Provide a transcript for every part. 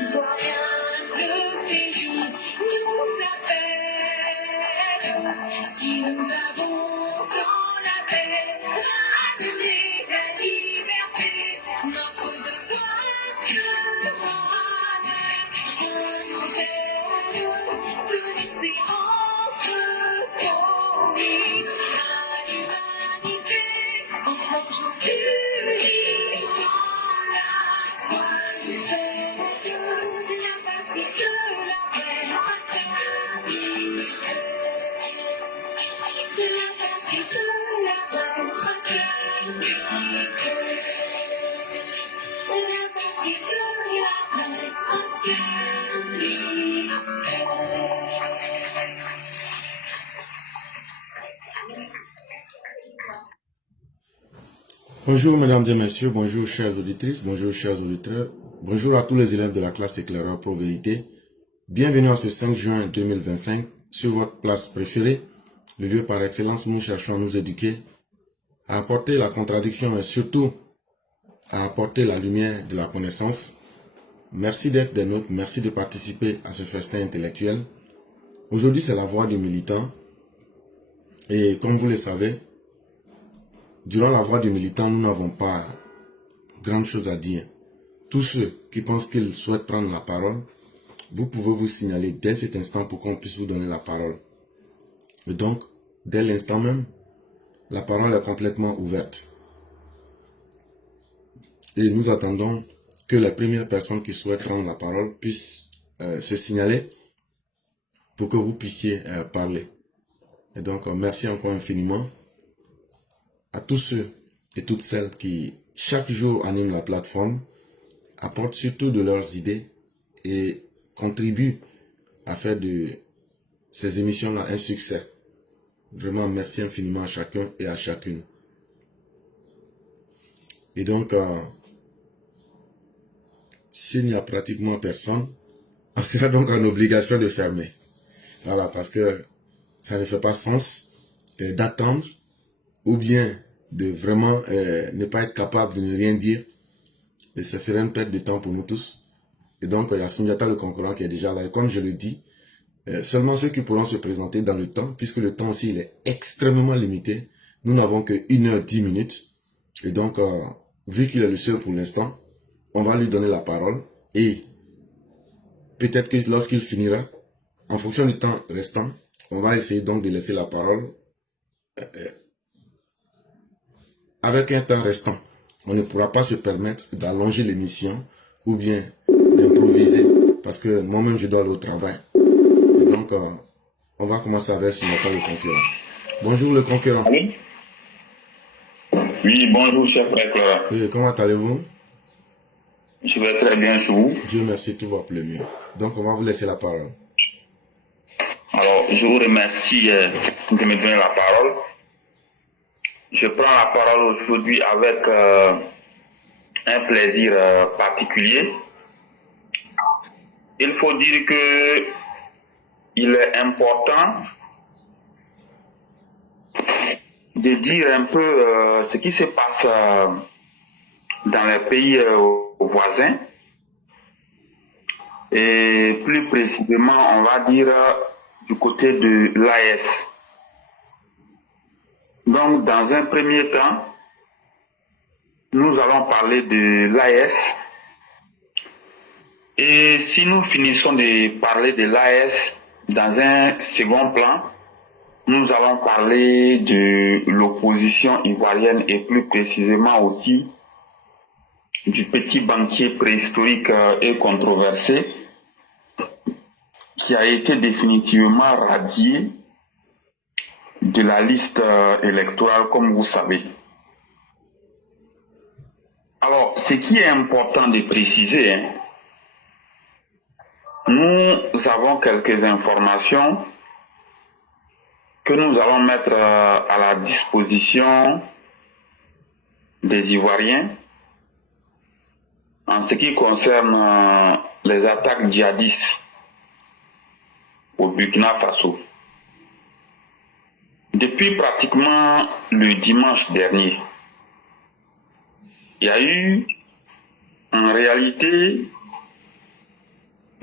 Ivoiriens, le pays nous appelle. Si nous avons dans la paix, la paix, la liberté, notre devoir sera de l'espérance promise à l'humanité, en forgeant unis dans la foi du peuple, la patrie de la vraie fraternité. La patrie de la vraie fraternité. La patrie de la vraie fraternité. Bonjour mesdames et messieurs, bonjour chères auditrices, bonjour chers auditeurs, bonjour à tous les élèves de la classe éclaireur Pro Vérité. Bienvenue en ce 5 juin 2025 sur votre place préférée, le lieu par excellence où nous cherchons à nous éduquer, à apporter la contradiction et surtout à apporter la lumière de la connaissance. Merci d'être des nôtres, merci de participer à ce festin intellectuel. Aujourd'hui c'est la voix du militant et comme vous le savez, durant la voix du militant, nous n'avons pas grande chose à dire. Tous ceux qui pensent qu'ils souhaitent prendre la parole, vous pouvez vous signaler dès cet instant pour qu'on puisse vous donner la parole. Et donc, dès l'instant même, la parole est complètement ouverte. Et nous attendons que les premières personnes qui souhaitent prendre la parole puissent se signaler pour que vous puissiez parler. Et donc, merci encore infiniment à tous ceux et toutes celles qui, chaque jour, animent la plateforme, apportent surtout de leurs idées et contribuent à faire de ces émissions-là un succès. Vraiment, merci infiniment à chacun et à chacune. Et donc, s'il n'y a pratiquement personne, on sera donc en obligation de fermer. Voilà, parce que ça ne fait pas sens d'attendre ou bien de vraiment ne pas être capable de ne rien dire. Et ça serait une perte de temps pour nous tous. Et donc, il y a Sundiata, le concurrent, qui est déjà là. Et comme je le dis, seulement ceux qui pourront se présenter dans le temps, puisque le temps aussi, il est extrêmement limité. Nous n'avons que 1h10. Et donc, vu qu'il est le seul pour l'instant, on va lui donner la parole. Et peut-être que lorsqu'il finira, en fonction du temps restant, on va essayer donc de laisser la parole avec un temps restant. On ne pourra pas se permettre d'allonger l'émission ou bien d'improviser parce que moi-même je dois aller au travail. Et donc, on va commencer avec Sundiata, le concurrent. Bonjour le concurrent. Allô? Oui, bonjour chef frère. Comment allez-vous? Je vais très bien chez vous. Dieu merci, tout va pour le mieux. Donc, on va vous laisser la parole. Alors, je vous remercie de me donner la parole. Je prends la parole aujourd'hui avec un plaisir particulier. Il faut dire que il est important de dire un peu ce qui se passe dans les pays voisins. Et plus précisément, on va dire du côté de l'AES. Donc, dans un premier temps, nous allons parler de l'AES. Et si nous finissons de parler de l'AES dans un second plan, nous allons parler de l'opposition ivoirienne et plus précisément aussi du petit banquier préhistorique et controversé qui a été définitivement radié de la liste électorale, comme vous savez. Alors, ce qui est important de préciser, nous avons quelques informations que nous allons mettre à la disposition des Ivoiriens en ce qui concerne les attaques djihadistes au Burkina Faso. Depuis pratiquement le dimanche dernier, il y a eu en réalité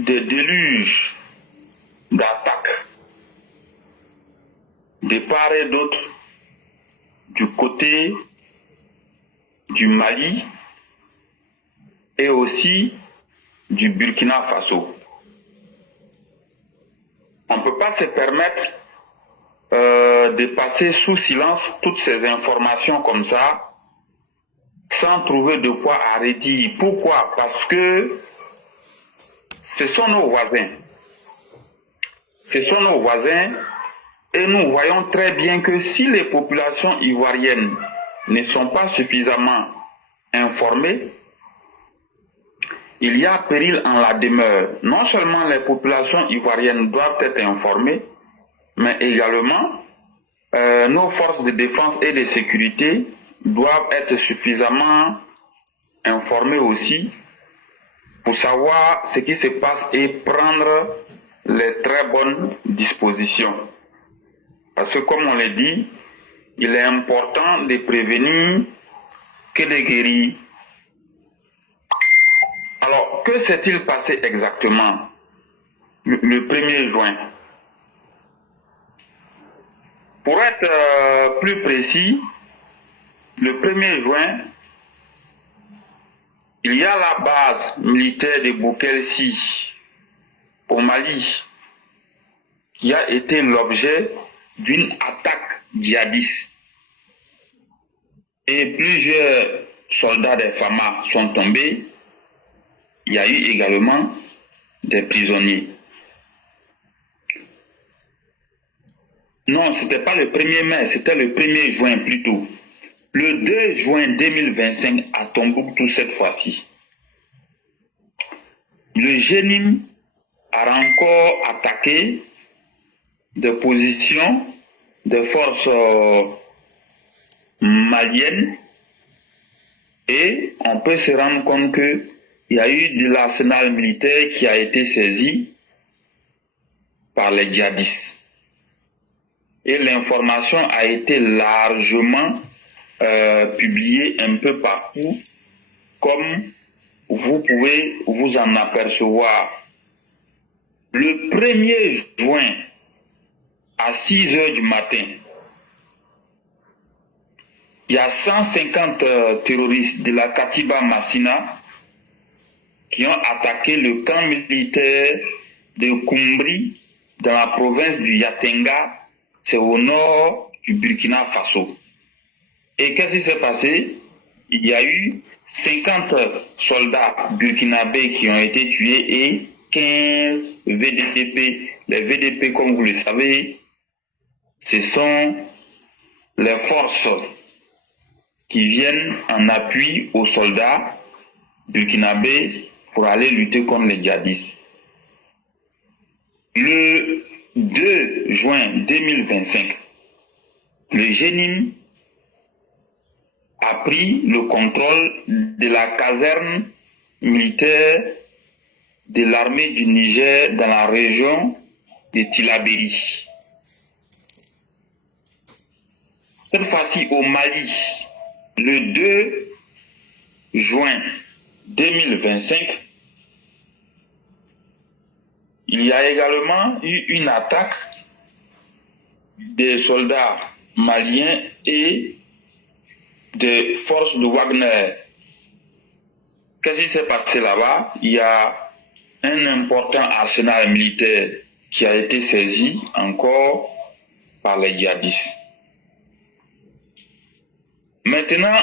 des déluges d'attaques de part et d'autre du côté du Mali et aussi du Burkina Faso. On ne peut pas se permettre de passer sous silence toutes ces informations comme ça sans trouver de quoi arrêter. Pourquoi? Parce que ce sont nos voisins. Ce sont nos voisins et nous voyons très bien que si les populations ivoiriennes ne sont pas suffisamment informées, il y a péril en la demeure. Non seulement les populations ivoiriennes doivent être informées, mais également nos forces de défense et de sécurité doivent être suffisamment informées aussi pour savoir ce qui se passe et prendre les très bonnes dispositions. Parce que comme on l'a dit, il est important de prévenir que de guérir. Alors, que s'est-il passé exactement le 1er juin? Pour être plus précis, le 1er juin, il y a la base militaire de Boukelsi au Mali qui a été l'objet d'une attaque djihadiste. Et plusieurs soldats des FAMA sont tombés. Il y a eu également des prisonniers. Non, ce n'était pas le 1er mai, c'était le 1er juin plutôt. Le 2 juin 2025 à Tombouctou cette fois-ci. Le Génim a encore attaqué des positions des forces maliennes et on peut se rendre compte qu'il y a eu de l'arsenal militaire qui a été saisi par les djihadistes. Et l'information a été largement publiée un peu partout, comme vous pouvez vous en apercevoir. Le 1er juin, à 6 heures du matin, il y a 150 terroristes de la Katiba Massina qui ont attaqué le camp militaire de Koumbri dans la province du Yatenga, c'est au nord du Burkina Faso. Et qu'est-ce qui s'est passé? Il y a eu 50 soldats burkinabés qui ont été tués et 15 VDP. Les VDP, comme vous le savez, ce sont les forces qui viennent en appui aux soldats burkinabés pour aller lutter contre les djihadistes. Le 2 juin 2025, le Génim a pris le contrôle de la caserne militaire de l'armée du Niger dans la région de Tillabéri. Cette fois-ci au Mali, le 2 juin 2025, il y a également eu une attaque des soldats maliens et des forces de Wagner. Qu'est-ce qui s'est passé là-bas? Il y a un important arsenal militaire qui a été saisi encore par les djihadistes. Maintenant,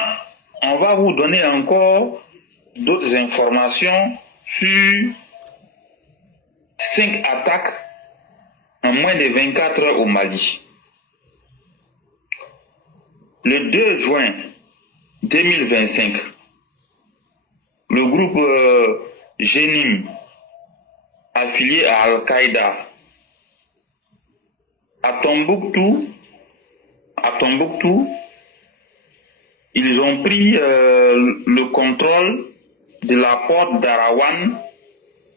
on va vous donner encore d'autres informations sur 5 attaques en moins de 24 heures au Mali. Le 2 juin 2025, le groupe Génim, affilié à Al-Qaïda, à Tombouctou, ils ont pris le contrôle de la porte d'Arawan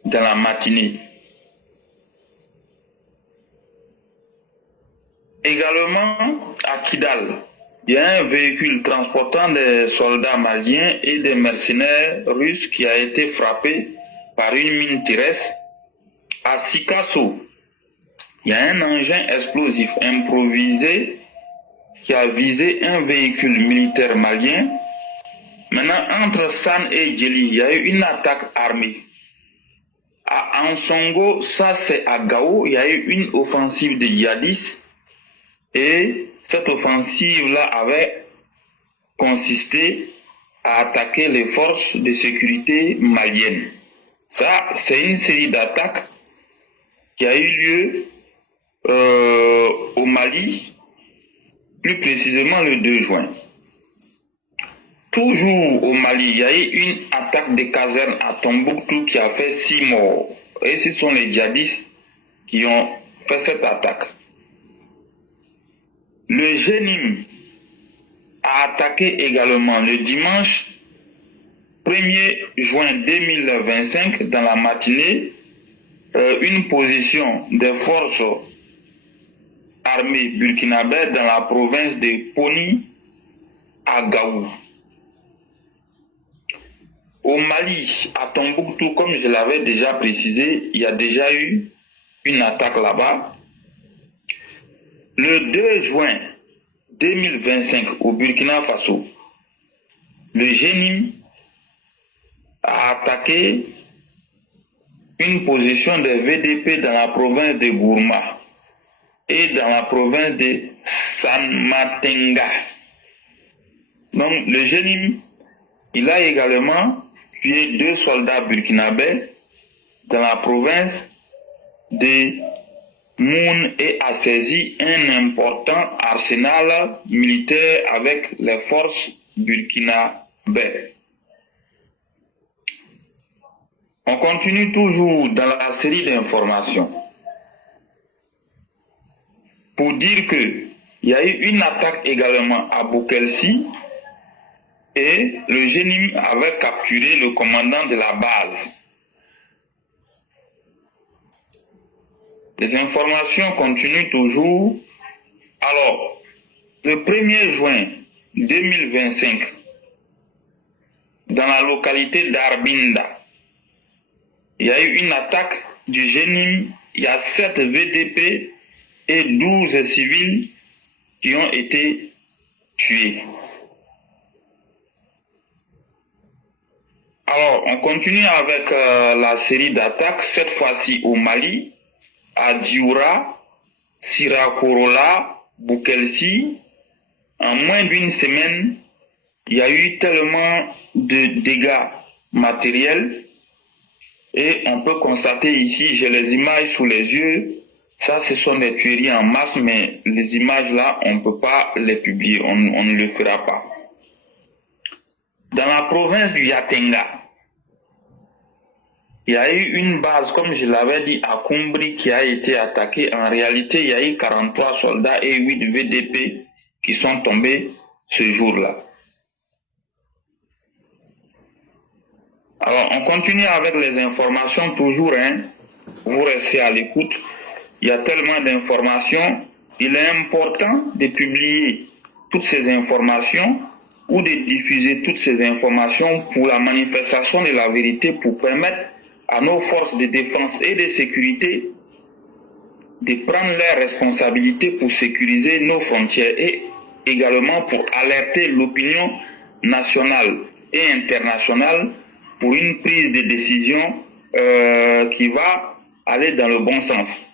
dans la matinée. Également, à Kidal, il y a un véhicule transportant des soldats maliens et des mercenaires russes qui a été frappé par une mine terrestre À Sikasso, il y a un engin explosif improvisé qui a visé un véhicule militaire malien. Maintenant, entre San et Djeli, il y a eu une attaque armée. À Ansongo, ça c'est à Gao, il y a eu une offensive de djihadistes. Et cette offensive-là avait consisté à attaquer les forces de sécurité maliennes. Ça, c'est une série d'attaques qui a eu lieu au Mali, plus précisément le 2 juin. Toujours au Mali, il y a eu une attaque de caserne à Tombouctou qui a fait 6 morts. Et ce sont les djihadistes qui ont fait cette attaque. Le Génim a attaqué également le dimanche 1er juin 2025 dans la matinée une position des forces armées burkinabè dans la province de Poni à Gao. Au Mali, à Tombouctou, comme je l'avais déjà précisé, il y a déjà eu une attaque là-bas. Le 2 juin 2025 au Burkina Faso, le Génim a attaqué une position des VDP dans la province de Gourma et dans la province de Sanmatenga. Donc le Génim, il a également tué 2 soldats burkinabè dans la province de Moun et a saisi un important arsenal militaire avec les forces burkinabè. On continue toujours dans la série d'informations pour dire que il y a eu une attaque également à Boukelsi et le Génim avait capturé le commandant de la base. Les informations continuent toujours. Alors, le 1er juin 2025, dans la localité d'Arbinda, il y a eu une attaque du Génim. Il y a 7 VDP et 12 civils qui ont été tués. Alors, on continue avec la série d'attaques, cette fois-ci au Mali, à Dioura, Sirakorola, Boukelsi. En moins d'une semaine, il y a eu tellement de dégâts matériels et on peut constater ici, j'ai les images sous les yeux, ça ce sont des tueries en masse, mais les images là, on ne peut pas les publier, on ne le fera pas. Dans la province du Yatenga, il y a eu une base, comme je l'avais dit, à Kumbri qui a été attaquée. En réalité, il y a eu 43 soldats et 8 VDP qui sont tombés ce jour-là. Alors, on continue avec les informations toujours, vous restez à l'écoute. Il y a tellement d'informations. Il est important de publier toutes ces informations ou de diffuser toutes ces informations pour la manifestation de la vérité, pour permettre à nos forces de défense et de sécurité de prendre leurs responsabilités pour sécuriser nos frontières et également pour alerter l'opinion nationale et internationale pour une prise de décision qui va aller dans le bon sens.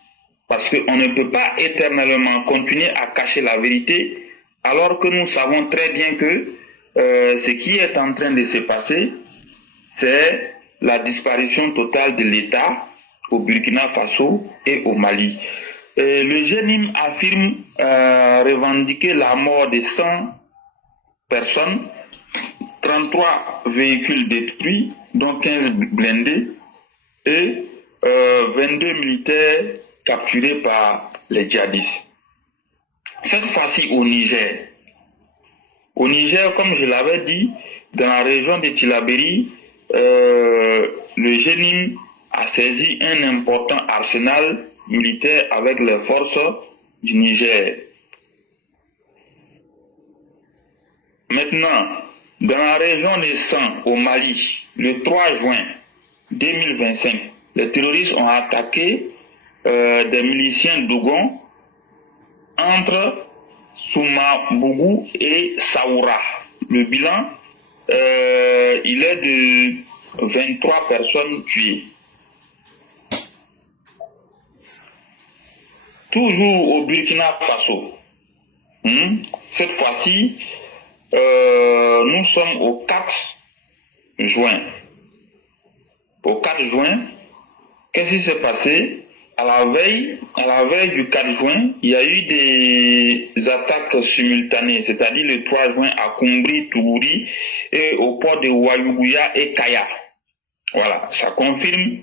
Parce qu'on ne peut pas éternellement continuer à cacher la vérité alors que nous savons très bien que ce qui est en train de se passer, c'est la disparition totale de l'État au Burkina Faso et au Mali. Le Génim affirme revendiquer la mort de 100 personnes, 33 véhicules détruits, dont 15 blindés, et 22 militaires capturés par les djihadistes. Cette fois-ci au Niger. Au Niger, comme je l'avais dit, dans la région de Tillabéri, le Génim a saisi un important arsenal militaire avec les forces du Niger. Maintenant, dans la région de San, au Mali, le 3 juin 2025, les terroristes ont attaqué des miliciens Dogon entre Soumabougou et Saoura. Le bilan, il est de 23 personnes tuées. Toujours au Burkina Faso. Cette fois-ci, nous sommes au 4 juin. Au 4 juin, qu'est-ce qui s'est passé? À la veille du 4 juin, il y a eu des attaques simultanées, c'est-à-dire le 3 juin à Kumbri, Tougouri et au port de Ouayougouya et Kaya. Voilà, ça confirme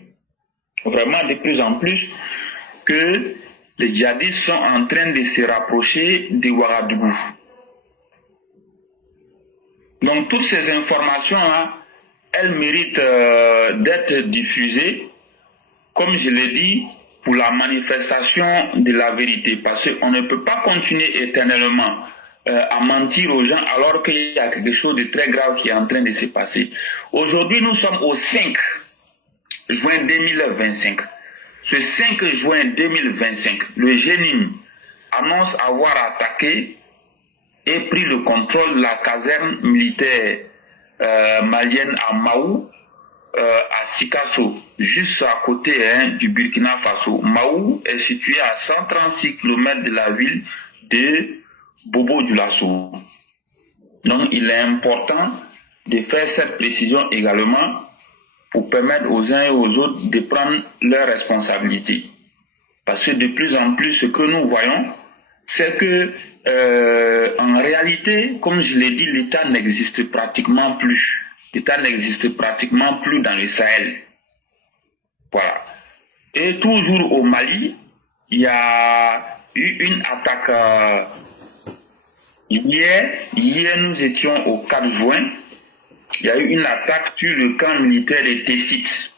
vraiment de plus en plus que les djihadistes sont en train de se rapprocher de Ouagadougou. Donc toutes ces informations-là, elles méritent d'être diffusées, comme je l'ai dit, pour la manifestation de la vérité. Parce qu'on ne peut pas continuer éternellement à mentir aux gens alors qu'il y a quelque chose de très grave qui est en train de se passer. Aujourd'hui, nous sommes au 5 juin 2025. Ce 5 juin 2025, le GENIM annonce avoir attaqué et pris le contrôle de la caserne militaire malienne à Maou, à Sikasso, juste à côté du Burkina Faso. Maou est situé à 136 km de la ville de Bobo-Dioulasso. Donc il est important de faire cette précision également pour permettre aux uns et aux autres de prendre leurs responsabilités. Parce que de plus en plus, ce que nous voyons, c'est que en réalité, comme je l'ai dit, l'État n'existe pratiquement plus. L'État n'existe pratiquement plus dans le Sahel. Voilà. Et toujours au Mali, il y a eu une attaque. Hier, nous étions au 4 juin. Il y a eu une attaque sur le camp militaire de Tessit.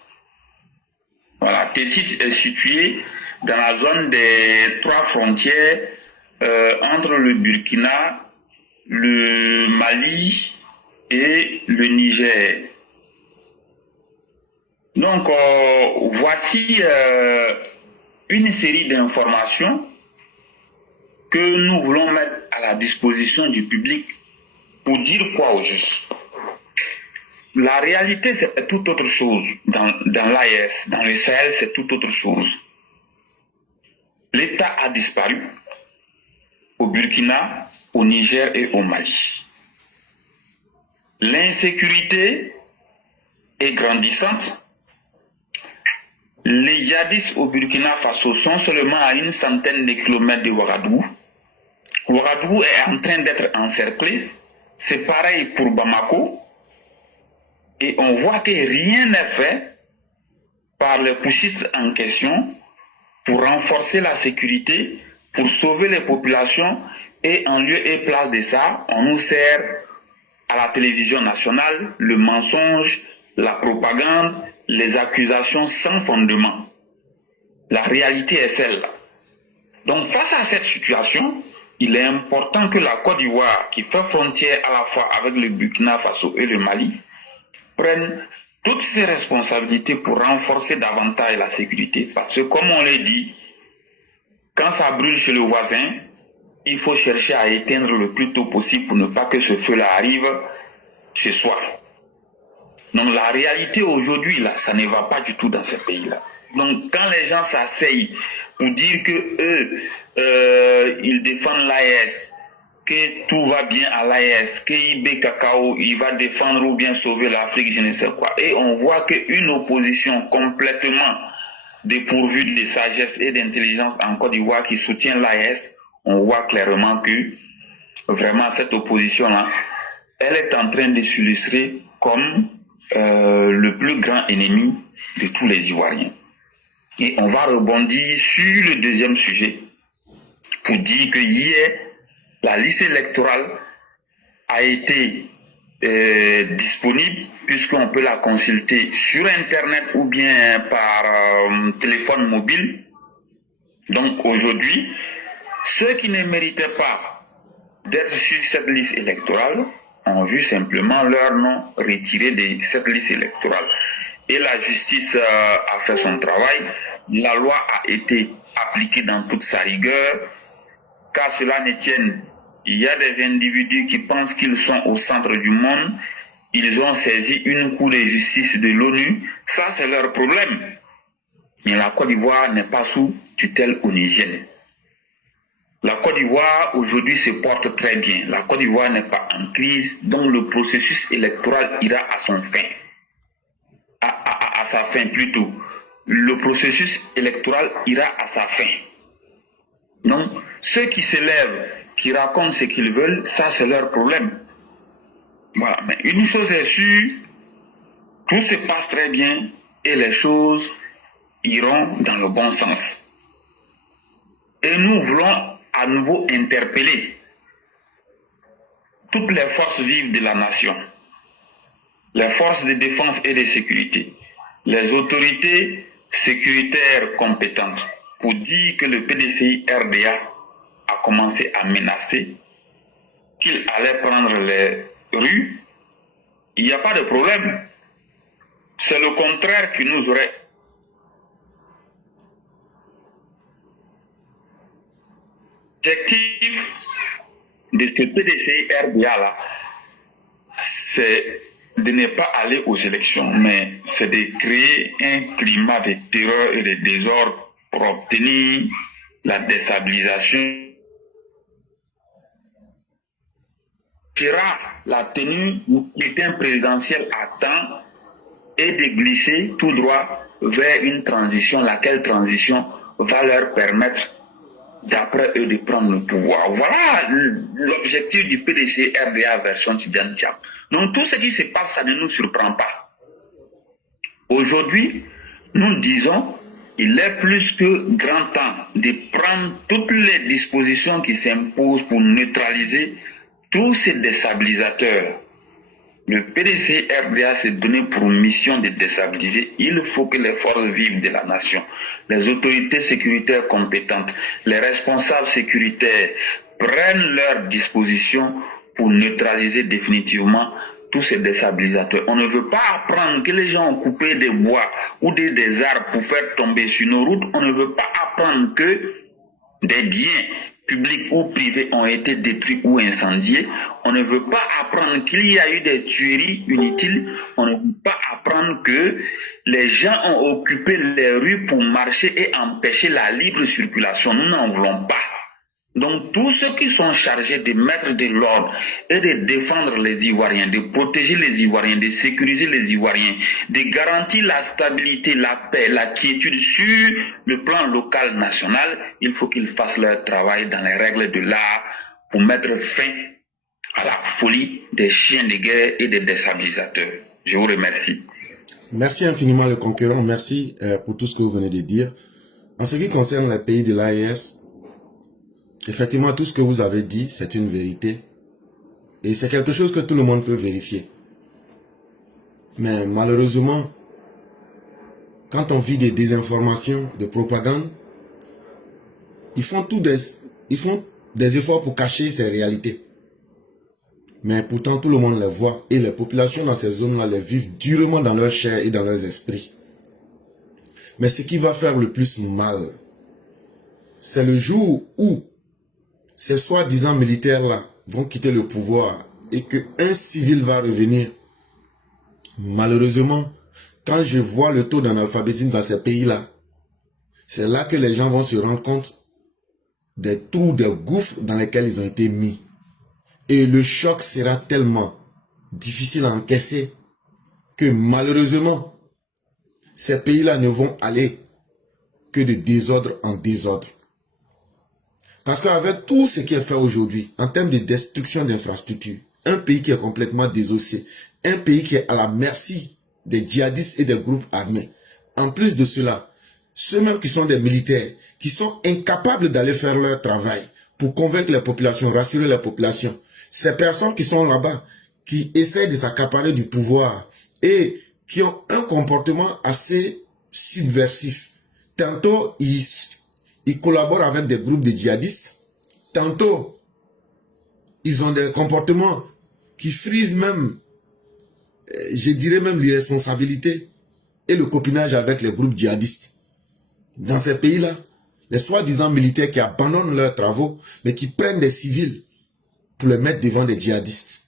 Voilà, Tessit est situé dans la zone des 3 frontières entre le Burkina, le Mali et le Niger. Donc, voici une série d'informations que nous voulons mettre à la disposition du public pour dire quoi au juste. La réalité, c'est tout autre chose. Dans l'AES, dans le Sahel, c'est tout autre chose. L'État a disparu au Burkina, au Niger et au Mali. L'insécurité est grandissante. Les djihadistes au Burkina Faso sont seulement à une centaine de kilomètres de Ouagadougou. Ouagadougou est en train d'être encerclé. C'est pareil pour Bamako. Et on voit que rien n'est fait par les putschistes en question pour renforcer la sécurité, pour sauver les populations. Et en lieu et place de ça, on nous sert à la télévision nationale le mensonge, la propagande, les accusations sans fondement. La réalité est celle-là. Donc face à cette situation, il est important que la Côte d'Ivoire, qui fait frontière à la fois avec le Burkina Faso et le Mali, prenne toutes ses responsabilités pour renforcer davantage la sécurité. Parce que comme on l'a dit, quand ça brûle chez le voisin, il faut chercher à éteindre le plus tôt possible pour ne pas que ce feu-là arrive chez soi. Donc la réalité aujourd'hui, là, ça ne va pas du tout dans ces pays-là. Donc quand les gens s'asseyent pour dire que eux, ils défendent l'AES, que tout va bien à l'AES, que IB Cacao, il va défendre ou bien sauver l'Afrique, je ne sais quoi. Et on voit qu'une opposition complètement dépourvue de sagesse et d'intelligence en Côte d'Ivoire qui soutient l'AES, on voit clairement que vraiment cette opposition-là, elle est en train de s'illustrer comme le plus grand ennemi de tous les Ivoiriens. Et on va rebondir sur le deuxième sujet pour dire que hier, la liste électorale a été disponible puisqu'on peut la consulter sur Internet ou bien par téléphone mobile. Donc aujourd'hui, ceux qui ne méritaient pas d'être sur cette liste électorale ont vu simplement leur nom retiré de cette liste électorale. et la justice a fait son travail. La loi a été appliquée dans toute sa rigueur. Qu'à cela ne tienne, il y a des individus qui pensent qu'ils sont au centre du monde. Ils ont saisi une cour de justice de l'ONU. Ça, c'est leur problème. Mais la Côte d'Ivoire n'est pas sous tutelle onusienne. La Côte d'Ivoire, aujourd'hui, se porte très bien. La Côte d'Ivoire n'est pas en crise, donc le processus électoral ira à son fin. À sa fin plutôt. Le processus électoral ira à sa fin. Donc, ceux qui se lèvent, qui racontent ce qu'ils veulent, ça c'est leur problème. Voilà. Mais une chose est sûre, tout se passe très bien et les choses iront dans le bon sens. Et nous voulons à nouveau interpeller toutes les forces vives de la nation, les forces de défense et de sécurité, les autorités sécuritaires compétentes pour dire que le PDCI RDA a commencé à menacer, qu'il allait prendre les rues. Il n'y a pas de problème. C'est le contraire qui nous aurait l'objectif de ce PDCI RDA là, c'est de ne pas aller aux élections, mais c'est de créer un climat de terreur et de désordre pour obtenir la déstabilisation. Sera la tenue du scrutin présidentiel à temps et de glisser tout droit vers une transition, laquelle transition va leur permettre d'après eux de prendre le pouvoir. Voilà l'objectif du PDC RDA version Tidiane Tchap. Donc tout ce qui se passe, ça ne nous surprend pas. Aujourd'hui, nous disons, il est plus que grand temps de prendre toutes les dispositions qui s'imposent pour neutraliser tous ces déstabilisateurs. Le PDC RDA s'est donné pour mission de déstabiliser. Il faut que les forces vives de la nation, les autorités sécuritaires compétentes, les responsables sécuritaires prennent leurs dispositions pour neutraliser définitivement tous ces déstabilisateurs. On ne veut pas apprendre que les gens ont coupé des bois ou des arbres pour faire tomber sur nos routes. On ne veut pas apprendre que des biens publics ou privés ont été détruits ou incendiés. On ne veut pas apprendre qu'il y a eu des tueries inutiles. On ne veut pas apprendre que les gens ont occupé les rues pour marcher et empêcher la libre circulation. Nous n'en voulons pas. Donc tous ceux qui sont chargés de mettre de l'ordre et de défendre les Ivoiriens, de protéger les Ivoiriens, de sécuriser les Ivoiriens, de garantir la stabilité, la paix, la quiétude sur le plan local, national, il faut qu'ils fassent leur travail dans les règles de l'art pour mettre fin à la folie des chiens de guerre et des déstabilisateurs. Je vous remercie. Merci infiniment le concurrent, merci pour tout ce que vous venez de dire. En ce qui concerne les pays de l'AES, effectivement, tout ce que vous avez dit, c'est une vérité. Et c'est quelque chose que tout le monde peut vérifier. Mais malheureusement, quand on vit des désinformations, de propagande, ils font des efforts pour cacher ces réalités. Mais pourtant, tout le monde les voit. Et les populations dans ces zones-là les vivent durement dans leur chair et dans leurs esprits. Mais ce qui va faire le plus mal, c'est le jour où ces soi-disant militaires-là vont quitter le pouvoir et qu'un civil va revenir. Malheureusement, quand je vois le taux d'analphabétisme dans ces pays-là, c'est là que les gens vont se rendre compte des trous, des gouffres dans lesquels ils ont été mis. Et le choc sera tellement difficile à encaisser que malheureusement, ces pays-là ne vont aller que de désordre en désordre. Parce qu'avec tout ce qui est fait aujourd'hui, en termes de destruction d'infrastructures, un pays qui est complètement désossé, un pays qui est à la merci des djihadistes et des groupes armés. En plus de cela, ceux-mêmes qui sont des militaires, qui sont incapables d'aller faire leur travail pour convaincre les populations, rassurer les populations, ces personnes qui sont là-bas, qui essayent de s'accaparer du pouvoir et qui ont un comportement assez subversif. Tantôt, ils collaborent avec des groupes de djihadistes. Tantôt, ils ont des comportements qui frisent même, je dirais même l'irresponsabilité. et le copinage avec les groupes djihadistes. Dans ces pays-là, les soi-disant militaires qui abandonnent leurs travaux, mais qui prennent des civils pour les mettre devant des djihadistes.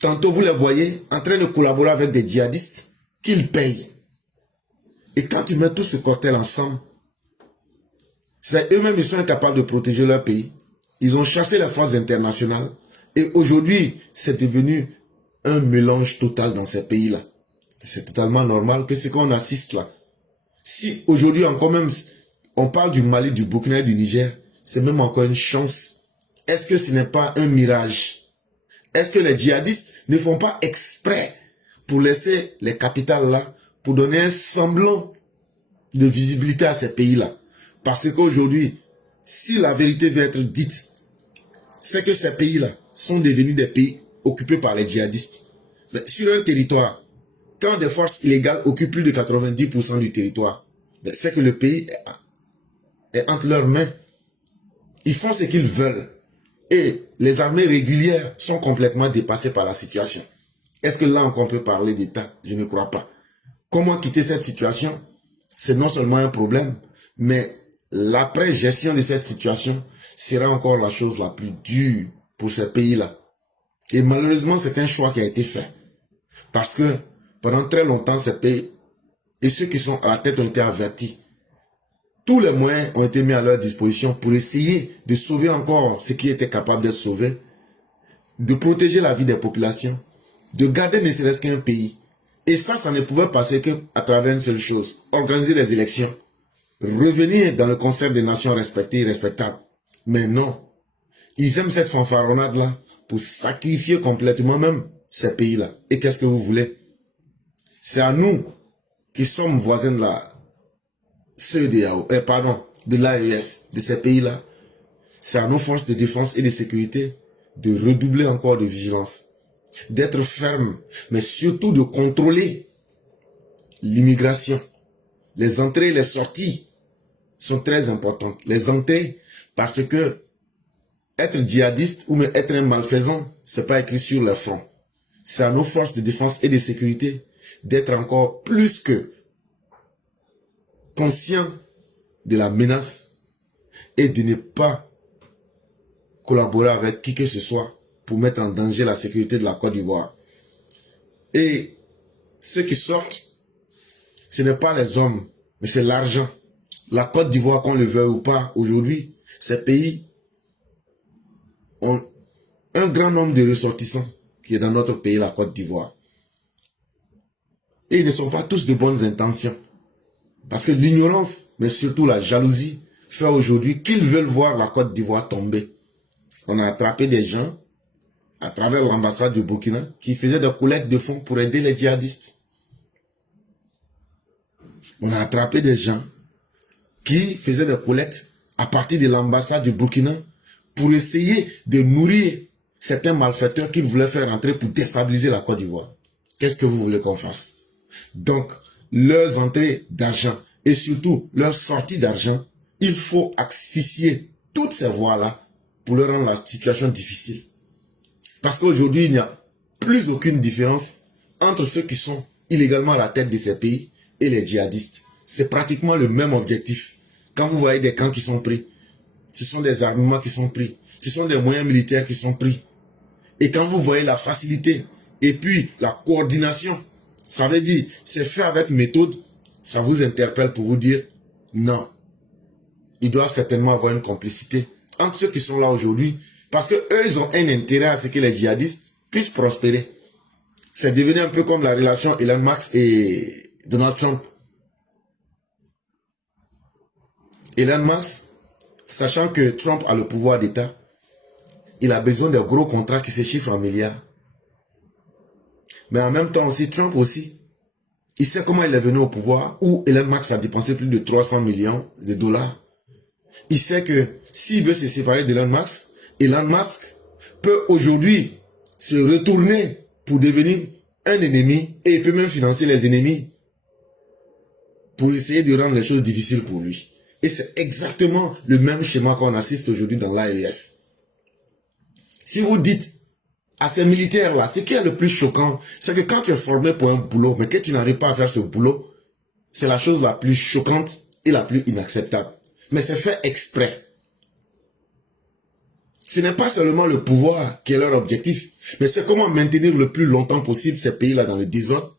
Tantôt, vous les voyez en train de collaborer avec des djihadistes qu'ils payent. Et quand tu mets tout ce cocktail ensemble, c'est eux-mêmes qui sont incapables de protéger leur pays. Ils ont chassé les forces internationales. Et aujourd'hui, c'est devenu un mélange total dans ces pays-là. C'est totalement normal que ce qu'on assiste là. Si aujourd'hui encore même, on parle du Mali, du Burkina et du Niger, c'est même encore une chance. Est-ce que ce n'est pas un mirage? Est-ce que les djihadistes ne font pas exprès pour laisser les capitales là, pour donner un semblant de visibilité à ces pays-là? Parce qu'aujourd'hui, si la vérité veut être dite, c'est que ces pays-là sont devenus des pays occupés par les djihadistes. Mais sur un territoire, quand des forces illégales occupent plus de 90% du territoire, c'est que le pays est entre leurs mains. Ils font ce qu'ils veulent. Et les armées régulières sont complètement dépassées par la situation. Est-ce que là encore on peut parler d'État? Je ne crois pas. Comment quitter cette situation? C'est non seulement un problème, mais l'après-gestion de cette situation sera encore la chose la plus dure pour ces pays-là. Et malheureusement, c'est un choix qui a été fait. Parce que pendant très longtemps, ces pays et ceux qui sont à la tête ont été avertis. Tous les moyens ont été mis à leur disposition pour essayer de sauver encore ce qui était capable d'être sauvé, de protéger la vie des populations, de garder ne serait-ce qu'un pays. Et ça ne pouvait passer qu'à travers une seule chose, organiser les élections, revenir dans le concert des nations respectées et respectables. Mais non, ils aiment cette fanfaronnade-là pour sacrifier complètement même ces pays-là. Et qu'est-ce que vous voulez? C'est à nous qui sommes voisins de la CEDEAO, de l'AES, de ces pays-là. C'est à nos forces de défense et de sécurité de redoubler encore de vigilance, d'être fermes, mais surtout de contrôler l'immigration. Les entrées et les sorties sont très importantes. Les entrées, parce que être djihadiste ou même être un malfaisant, c'est pas écrit sur le front. C'est à nos forces de défense et de sécurité d'être encore plus que conscients de la menace et de ne pas collaborer avec qui que ce soit pour mettre en danger la sécurité de la Côte d'Ivoire. Et ceux qui sortent, ce n'est pas les hommes, mais c'est l'argent. La Côte d'Ivoire, qu'on le veuille ou pas, aujourd'hui, ces pays ont un grand nombre de ressortissants qui est dans notre pays, la Côte d'Ivoire. Et ils ne sont pas tous de bonnes intentions. Parce que l'ignorance, mais surtout la jalousie, fait aujourd'hui qu'ils veulent voir la Côte d'Ivoire tomber. On a attrapé des gens, à travers l'ambassade du Burkina, qui faisaient des collectes de fonds pour aider les djihadistes. On a attrapé des gens qui faisaient des collectes à partir de l'ambassade du Burkina pour essayer de nourrir certains malfaiteurs qu'ils voulaient faire entrer pour déstabiliser la Côte d'Ivoire. Qu'est-ce que vous voulez qu'on fasse? Donc, leurs entrées d'argent et surtout leurs sorties d'argent, il faut asphyxier toutes ces voies-là pour leur rendre la situation difficile. Parce qu'aujourd'hui, il n'y a plus aucune différence entre ceux qui sont illégalement à la tête de ces pays et les djihadistes. C'est pratiquement le même objectif. Quand vous voyez des camps qui sont pris, ce sont des armements qui sont pris, ce sont des moyens militaires qui sont pris. Et quand vous voyez la facilité et puis la coordination, ça veut dire, c'est fait avec méthode, ça vous interpelle pour vous dire, non, il doit certainement avoir une complicité entre ceux qui sont là aujourd'hui, parce que eux, ils ont un intérêt à ce que les djihadistes puissent prospérer. C'est devenu un peu comme la relation Elon Musk et Donald Trump. Elon Musk, sachant que Trump a le pouvoir d'État, il a besoin de gros contrats qui se chiffrent en milliards. Mais en même temps aussi, Trump aussi, il sait comment il est venu au pouvoir, où Elon Musk a dépensé plus de 300 millions de dollars. Il sait que s'il veut se séparer d'Elon Musk, Elon Musk peut aujourd'hui se retourner pour devenir un ennemi et il peut même financer les ennemis pour essayer de rendre les choses difficiles pour lui. Et c'est exactement le même schéma qu'on assiste aujourd'hui dans l'AES. Si vous dites à ces militaires-là, ce qui est le plus choquant, c'est que quand tu es formé pour un boulot, mais que tu n'arrives pas à faire ce boulot, c'est la chose la plus choquante et la plus inacceptable. Mais c'est fait exprès. Ce n'est pas seulement le pouvoir qui est leur objectif, mais c'est comment maintenir le plus longtemps possible ces pays-là dans le désordre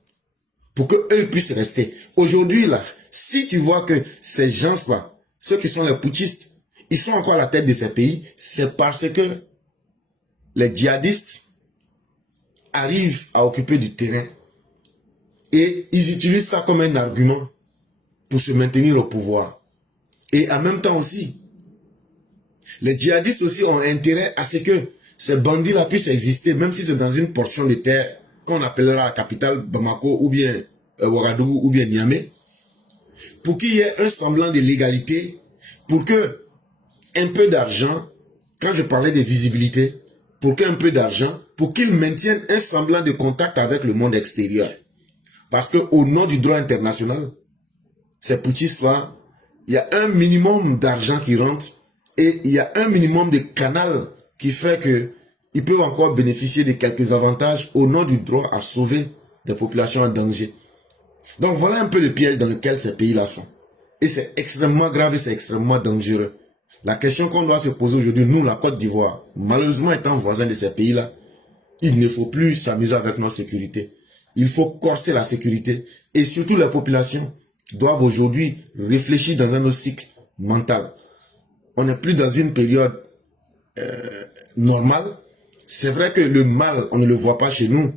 pour qu'eux puissent rester. Aujourd'hui, là, si tu vois que ces gens-là, ceux qui sont les putschistes, ils sont encore à la tête de ces pays, c'est parce que les djihadistes arrivent à occuper du terrain et ils utilisent ça comme un argument pour se maintenir au pouvoir. Et en même temps aussi, les djihadistes aussi ont intérêt à ce que ces bandits-là puissent exister, même si c'est dans une portion de terre qu'on appellera la capitale Bamako ou bien Ouagadougou ou bien Niamey, pour qu'il y ait un semblant de légalité, pour que un peu d'argent, quand je parlais de visibilité, pour qu'un peu d'argent, pour qu'ils maintiennent un semblant de contact avec le monde extérieur. Parce que au nom du droit international, ces putschistes-là, il y a un minimum d'argent qui rentre et il y a un minimum de canal qui fait que ils peuvent encore bénéficier de quelques avantages au nom du droit à sauver des populations en danger. Donc voilà un peu le piège dans lequel ces pays-là sont. Et c'est extrêmement grave et c'est extrêmement dangereux. La question qu'on doit se poser aujourd'hui, nous, la Côte d'Ivoire, malheureusement étant voisin de ces pays-là, il ne faut plus s'amuser avec notre sécurité. Il faut corser la sécurité. Et surtout, les populations doivent aujourd'hui réfléchir dans un autre cycle mental. On n'est plus dans une période normale. C'est vrai que le mal, on ne le voit pas chez nous.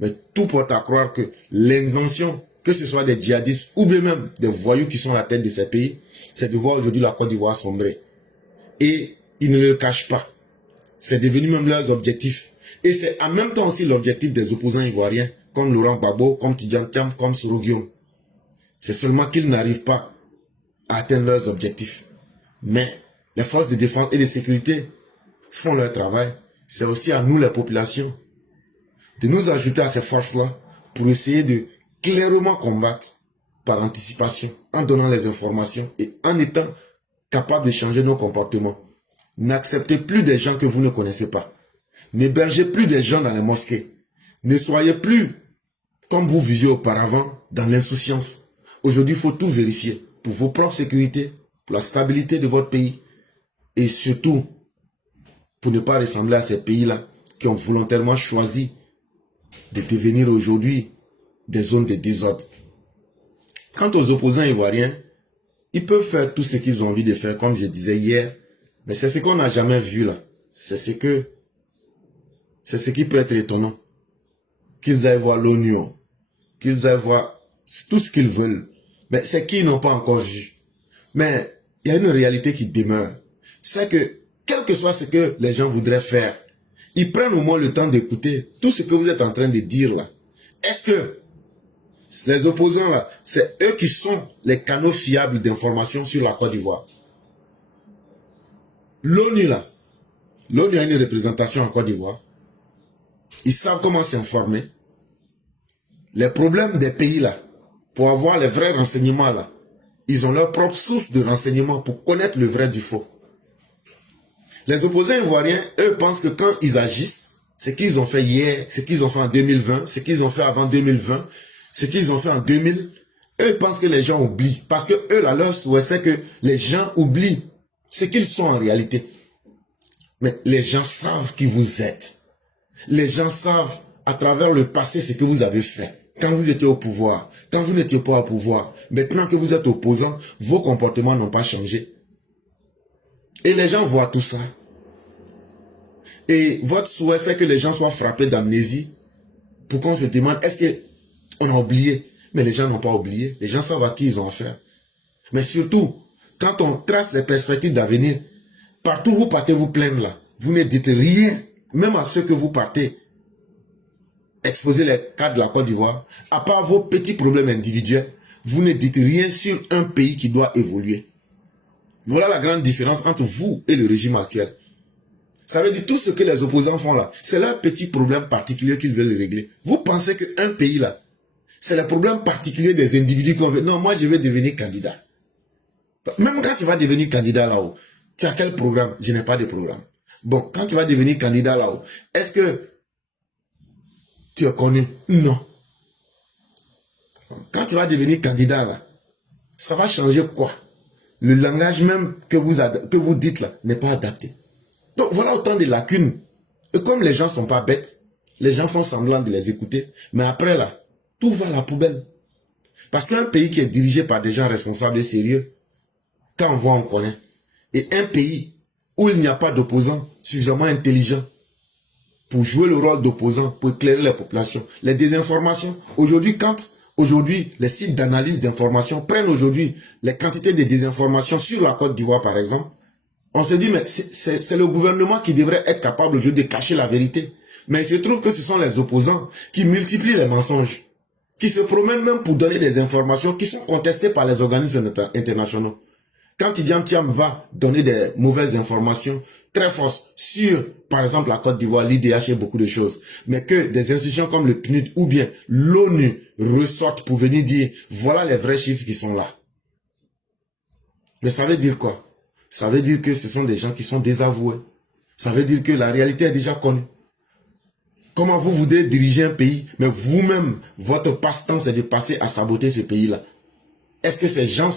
Mais tout porte à croire que l'intention, que ce soit des djihadistes ou bien même des voyous qui sont à la tête de ces pays, c'est de voir aujourd'hui la Côte d'Ivoire sombrer. Et ils ne le cachent pas. C'est devenu même leurs objectifs. Et c'est en même temps aussi l'objectif des opposants ivoiriens, comme Laurent Gbagbo, comme Tidjane Thiam, comme Soro Guillaume. C'est seulement qu'ils n'arrivent pas à atteindre leurs objectifs. Mais les forces de défense et de sécurité font leur travail. C'est aussi à nous, les populations, de nous ajouter à ces forces-là pour essayer de clairement combattre par anticipation, en donnant les informations et en étant capable de changer nos comportements. N'acceptez plus des gens que vous ne connaissez pas. N'hébergez plus des gens dans les mosquées. Ne soyez plus comme vous viviez auparavant dans l'insouciance. Aujourd'hui, il faut tout vérifier pour vos propres sécurités, pour la stabilité de votre pays et surtout pour ne pas ressembler à ces pays-là qui ont volontairement choisi de devenir aujourd'hui des zones de désordre. Quant aux opposants ivoiriens, ils peuvent faire tout ce qu'ils ont envie de faire, comme je disais hier, mais c'est ce qu'on n'a jamais vu là. C'est ce qui peut être étonnant. Qu'ils aillent voir l'ONU, qu'ils aillent voir tout ce qu'ils veulent, mais c'est qu'ils n'ont pas encore vu. Mais il y a une réalité qui demeure. C'est que, quel que soit ce que les gens voudraient faire, ils prennent au moins le temps d'écouter tout ce que vous êtes en train de dire là. Est-ce que les opposants là, c'est eux qui sont les canaux fiables d'information sur la Côte d'Ivoire? L'ONU là, l'ONU a une représentation en Côte d'Ivoire. Ils savent comment s'informer. Les problèmes des pays là, pour avoir les vrais renseignements là, ils ont leur propre source de renseignements pour connaître le vrai du faux. Les opposants ivoiriens, eux, pensent que quand ils agissent, ce qu'ils ont fait hier, ce qu'ils ont fait en 2020, ce qu'ils ont fait avant 2020, ce qu'ils ont fait en 2000, eux pensent que les gens oublient. Parce que eux, là, leur souhait, c'est que les gens oublient ce qu'ils sont en réalité. Mais les gens savent qui vous êtes. Les gens savent à travers le passé ce que vous avez fait. Quand vous étiez au pouvoir, quand vous n'étiez pas au pouvoir, maintenant que vous êtes opposant, vos comportements n'ont pas changé. Et les gens voient tout ça. Et votre souhait, c'est que les gens soient frappés d'amnésie pour qu'on se demande, est-ce qu'on a oublié? Mais les gens n'ont pas oublié. Les gens savent à qui ils ont affaire. Mais surtout, quand on trace les perspectives d'avenir, partout où vous partez vous plaindre là, vous ne dites rien, même à ceux que vous partez, exposer les cas de la Côte d'Ivoire, à part vos petits problèmes individuels, vous ne dites rien sur un pays qui doit évoluer. Voilà la grande différence entre vous et le régime actuel. Ça veut dire tout ce que les opposants font là, c'est leur petit problème particulier qu'ils veulent régler. Vous pensez qu'un pays là, c'est le problème particulier des individus qu'on veut. Non, moi je vais devenir candidat. Même quand tu vas devenir candidat là-haut, tu as quel programme? Je n'ai pas de programme. Bon, quand tu vas devenir candidat là-haut, est-ce que tu es connu. Non. Quand tu vas devenir candidat, là, ça va changer quoi? Le langage même que vous dites là n'est pas adapté. Donc voilà autant de lacunes. Et comme les gens ne sont pas bêtes, les gens font semblant de les écouter. Mais après là, tout va à la poubelle. Parce qu'un pays qui est dirigé par des gens responsables et sérieux, quand on voit, on connaît. Et un pays où il n'y a pas d'opposants suffisamment intelligents pour jouer le rôle d'opposant, pour éclairer les populations. Les désinformations, aujourd'hui, les sites d'analyse d'informations prennent aujourd'hui les quantités de désinformations sur la Côte d'Ivoire, par exemple, on se dit, mais c'est le gouvernement qui devrait être capable aujourd'hui de cacher la vérité. Mais il se trouve que ce sont les opposants qui multiplient les mensonges, qui se promènent même pour donner des informations qui sont contestées par les organismes internationaux. Quand Tidjane Thiam va donner des mauvaises informations très fausses sur, par exemple, la Côte d'Ivoire, l'IDH et beaucoup de choses, mais que des institutions comme le PNUD ou bien l'ONU ressortent pour venir dire, voilà les vrais chiffres qui sont là. Mais ça veut dire quoi? Ça veut dire que ce sont des gens qui sont désavoués. Ça veut dire que la réalité est déjà connue. Comment vous voudrez diriger un pays, mais vous-même, votre passe-temps, c'est de passer à saboter ce pays-là? Est-ce que ces gens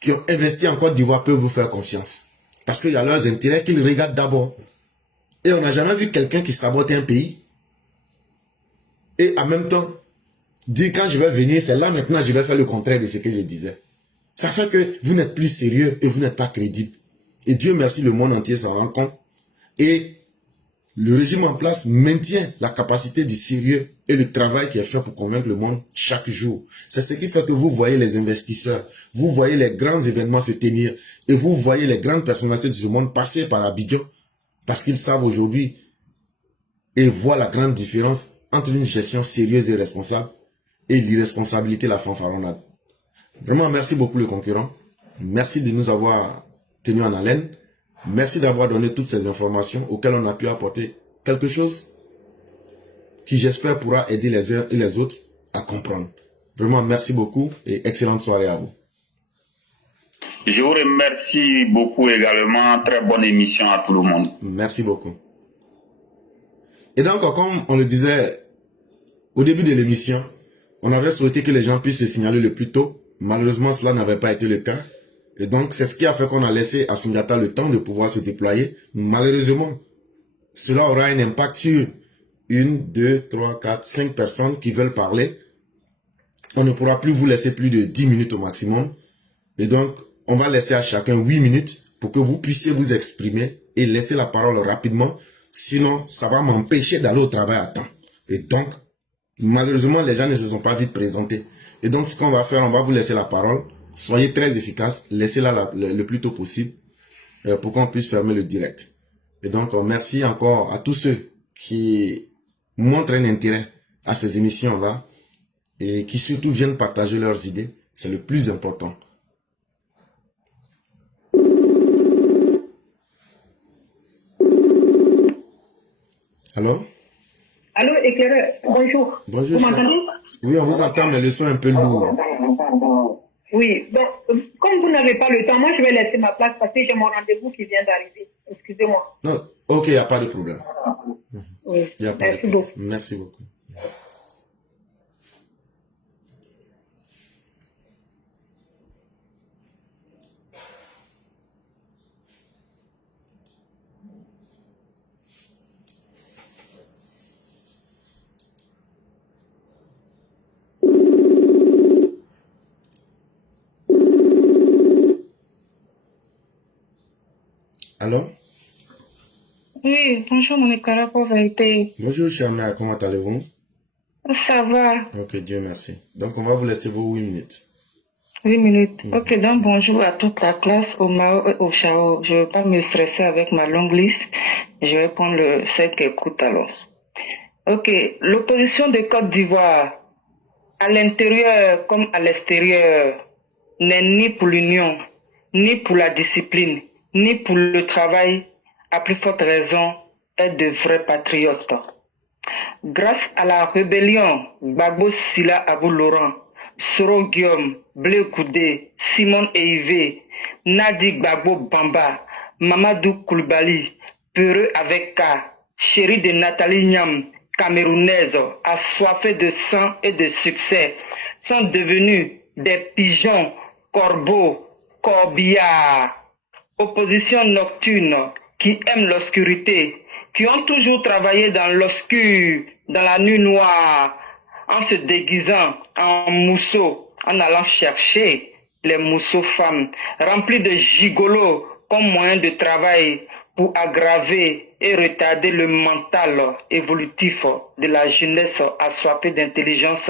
qui ont investi en Côte d'Ivoire peuvent vous faire confiance? Parce qu'il y a leurs intérêts qu'ils regardent d'abord. Et on n'a jamais vu quelqu'un qui sabote un pays. Et en même temps, dire quand je vais venir, c'est là maintenant je vais faire le contraire de ce que je disais. Ça fait que vous n'êtes plus sérieux et vous n'êtes pas crédible. Et Dieu merci, le monde entier s'en rend compte. Et le régime en place maintient la capacité du sérieux et le travail qui est fait pour convaincre le monde chaque jour. C'est ce qui fait que vous voyez les investisseurs, vous voyez les grands événements se tenir et vous voyez les grandes personnalités de ce monde passer par Abidjan parce qu'ils savent aujourd'hui et voient la grande différence entre une gestion sérieuse et responsable et l'irresponsabilité, la fanfaronnade. Vraiment, merci beaucoup le concurrent. Merci de nous avoir tenus en haleine. Merci d'avoir donné toutes ces informations auxquelles on a pu apporter quelque chose qui, j'espère, pourra aider les uns et les autres à comprendre. Vraiment, merci beaucoup et excellente soirée à vous. Je vous remercie beaucoup également. Très bonne émission à tout le monde. Merci beaucoup. Et donc, comme on le disait au début de l'émission, on avait souhaité que les gens puissent se signaler le plus tôt. Malheureusement, cela n'avait pas été le cas. Et donc, c'est ce qui a fait qu'on a laissé à Sundiata le temps de pouvoir se déployer. Malheureusement, cela aura un impact sur 1, 2, 3, 4, 5 personnes qui veulent parler. On ne pourra plus vous laisser plus de 10 minutes au maximum. Et donc, on va laisser à chacun 8 minutes pour que vous puissiez vous exprimer et laisser la parole rapidement. Sinon, ça va m'empêcher d'aller au travail à temps. Et donc, malheureusement, les gens ne se sont pas vite présentés. Et donc, ce qu'on va faire, on va vous laisser la parole. Soyez très efficaces, laissez-la le plus tôt possible pour qu'on puisse fermer le direct. Et donc, merci encore à tous ceux qui montrent un intérêt à ces émissions-là et qui surtout viennent partager leurs idées. C'est le plus important. Allô? Allô, éclaireur, bonjour. Bonjour. Vous m'entendez? Oui, on vous entend, mais le son est un peu lourd. Oui, donc, comme vous n'avez pas le temps, moi je vais laisser ma place parce que j'ai mon rendez-vous qui vient d'arriver. Excusez-moi. Non, ok, il n'y a pas de problème. Oui, Y a pas de merci problème. beaucoup. Merci beaucoup. Allô? Oui, bonjour mon éclaireur pour vérité. Bonjour, Charna, comment allez-vous? Ça va, Ok, Dieu merci. Donc, on va vous laisser vos 8 minutes. 8 minutes. Ok, donc bonjour à toute la classe, au Mao et au Chao. Je ne vais pas me stresser avec ma longue liste. Je vais prendre celle qui écoute alors. Ok, l'opposition de Côte d'Ivoire, à l'intérieur comme à l'extérieur, n'est ni pour l'union, ni pour la discipline, ni pour le travail, à plus forte raison, est de vrais patriotes. Grâce à la rébellion, Gbagbo Sila Abou Laurent, Soro Guillaume, Blé Koudé, Simone Eivé, Nadi Gbagbo Bamba, Mamadou Koulibaly, Peureux avec K, chéri de Nathalie Niam, camerounaises, assoiffées de sang et de succès, sont devenus des pigeons, corbeaux, corbillards, opposition nocturne qui aiment l'obscurité, qui ont toujours travaillé dans l'obscur, dans la nuit noire, en se déguisant en mousseaux, en allant chercher les mousseaux femmes, remplis de gigolos comme moyen de travail pour aggraver et retarder le mental évolutif de la jeunesse assoiffée d'intelligence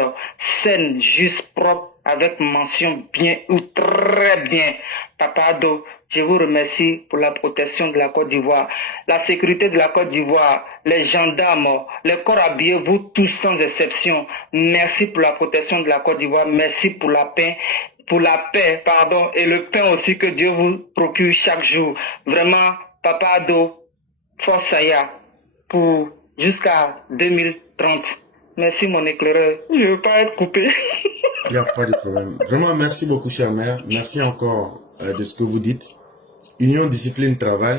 saine, juste, propre, avec mention bien ou très bien. Papa Ado, je vous remercie pour la protection de la Côte d'Ivoire, la sécurité de la Côte d'Ivoire, les gendarmes, les corps habillés, vous tous sans exception. Merci pour la protection de la Côte d'Ivoire, merci pour la paix, et le pain aussi que Dieu vous procure chaque jour. Vraiment, Papa Ado, force Saya pour jusqu'à 2030. Merci mon éclaireur. Je ne veux pas être coupé. Il n'y a pas de problème. Vraiment, merci beaucoup, chère mère. Merci encore de ce que vous dites. Union, discipline, travail.